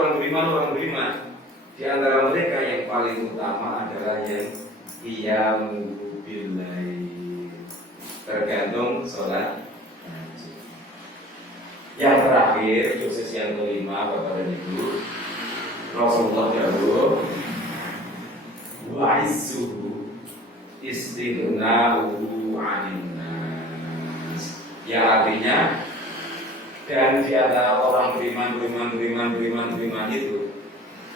di antara mereka yang paling utama adalah yang qiyamu billahi, tergantung sholat. Yang terakhir, dosis yang kelima, Bapak dan Ibu, Rasulullah jawab, wa'izzuhu istighna'uhu 'anil nas. Yang artinya, dan di antara orang beriman itu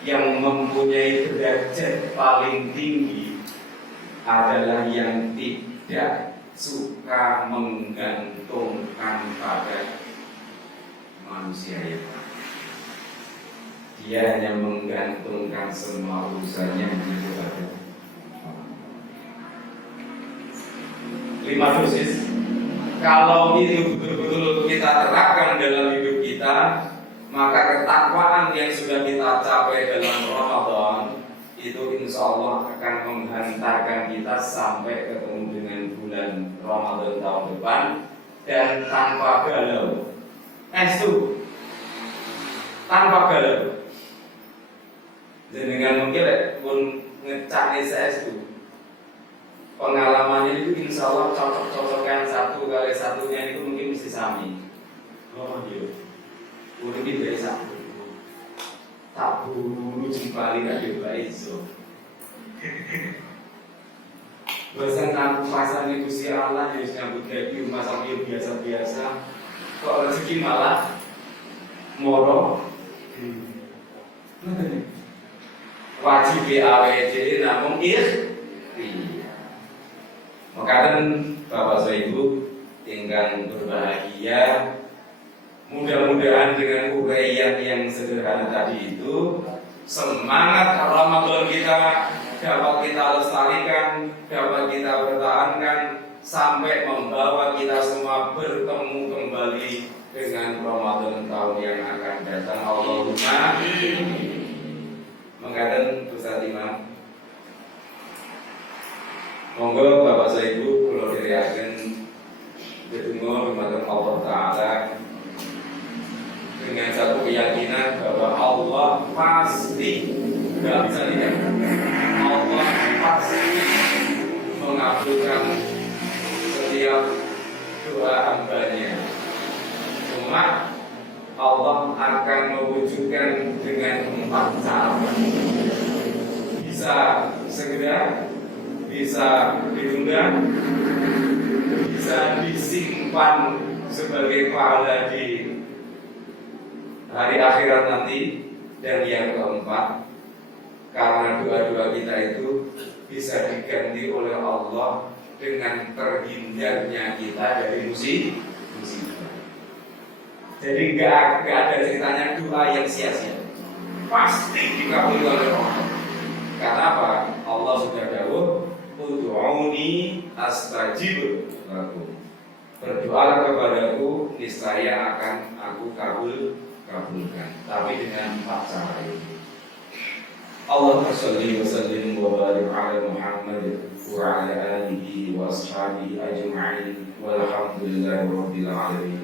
yang mempunyai derajat paling tinggi adalah yang tidak suka menggantungkan pada manusia yang dia hanya menggantungkan semua urusannya kepada 5 dosis. Kalau itu betul-betul kita terapkan dalam hidup kita, maka ketakwaan yang sudah kita capai dalam Ramadan itu insya Allah akan menghantarkan kita sampai ketemu dengan bulan Ramadan tahun depan dan tanpa galau. Itu tanpa galau. Dengan mungkin pun ngecari itu pengalamannya itu insya Allah cocok-cocokan satu kali satunya itu mungkin mesti sami. Oh iya, udah dari satu. Tak buru jempali gak baik so. Bahasa kamu pasang itu si Allah yang nyambut gaji rumah sakit biasa-biasa. Kok rezeki malah moro. Wajib AWD namun maka kan Bapak Ibu tinggal berbahagia. Mudah-mudahan dengan uraian yang sederhana tadi itu semangat Ramadan kita dapat kita lestarikan, dapat kita pertahankan sampai membawa kita semua bertemu kembali dengan Ramadan tahun yang akan datang. Allahumma mengatakan Ustaz Imam, monggo Bapak Ibu kalau diriakan bertemu dengan Allah Ta'ala dengan satu keyakinan bahwa Allah pasti tidak bisa lihat, Allah pasti mengabulkan setiap doa hambanya. Cuma Allah akan mewujudkan dengan 4 cara. Bisa segera, bisa ditunda, bisa disimpan sebagai pahala di hari akhirat nanti, dan yang keempat, karena doa-doa kita itu bisa diganti oleh Allah dengan terhindarnya kita dari musibah. Jadi nggak ada ceritanya doa yang sia-sia, pasti dikabulkan oleh Allah. Karena apa? Allah sudah dawuh, ud'uni astajib lakum. Berdoalah kepadaku, niscaya akan aku kabulkan, tapi dengan 4 cara ini. Allahumma shalli wa sallim wa barik ala Muhammad wa ala alihi wa ashabihi ajma'in walhamdulillahi rabbil alamin.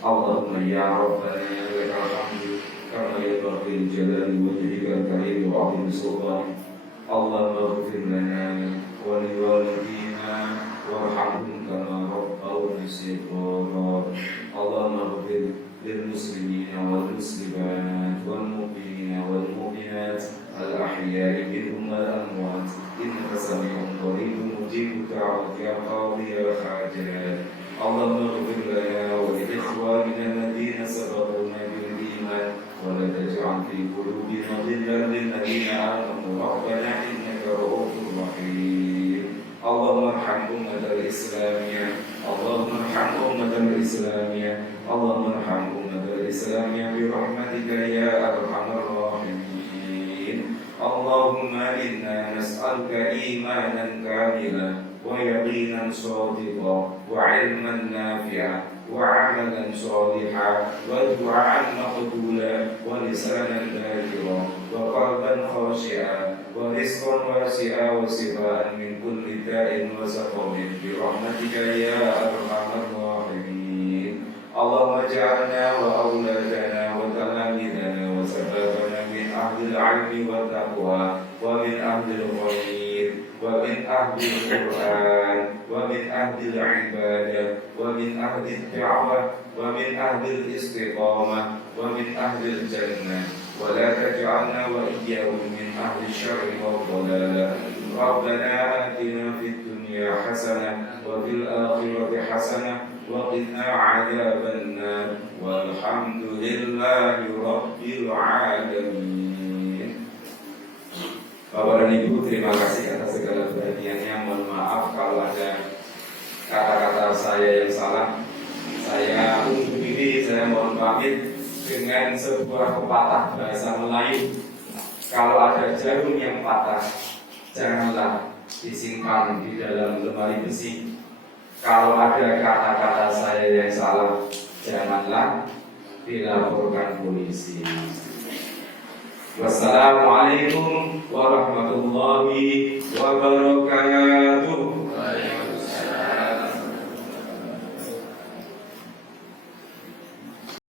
Allahumma ya rabbana lakal hamdu kama yanbaghi li jalali wajhikal karim wa 'azimi sultanik. Allahumma ighfir lana wa li walidina warhamhum kama rabbawna shighara. Allahumma ighfir للمسلمين والمسلمات والمؤمنين والمؤمنات الأحياء منهم والأموات إنك سميع قريب مجيب الدعوات يا قاضي الحاجات. اللهم اغفر لنا ولإخواننا الذين سبقونا بالإيمان ولا تجعل في قلوبنا غلا للذين آمنوا ربنا إنك رؤوف رحيم. اللهم ارحم أمة الإسلامية، اللهم ارحم أمة الإسلامية، اللهم ارحم أمة الإسلامية برحمتك يا أرحم الراحمين. اللهم إنا نسألك إيمانا كاملا ويقينا صادقا وعلما نافعا وعملا صالحا ودعاء مقبولا ولسانا ذاكرا وقلبا خاشعا ورزقا واسعا وشفاء من كل داء وسقم برحمتك يا أرحم الراحمين. اللهم اجعلنا وأولادنا وتلاميذنا وسبابنا من أهل العلم والتقوى ومن أهل الخير ومن أهل القرآن ومن أهل العبادة ومن أهل الدعوة ومن أهل الاستقامة ومن أهل الجنة، ولا تجعلنا وإياهم من أهل الشر والضلال. ربنا آتنا في الدنيا حسنة وفي الآخرة حسنة وقنا عذاب النار والحمد لله رب العالمين. Bapak dan Ibu, terima kasih atas segala perhatiannya. Mohon maaf kalau ada kata-kata saya yang salah. Saya undur diri, saya mohon pamit dengan sebuah pepatah bahasa Melayu. Kalau ada jarum yang patah, janganlah disimpan di dalam lemari besi. Kalau ada kata-kata saya yang salah, janganlah dilaporkan polisi. Wassalamualaikum warahmatullahi wabarakatuh.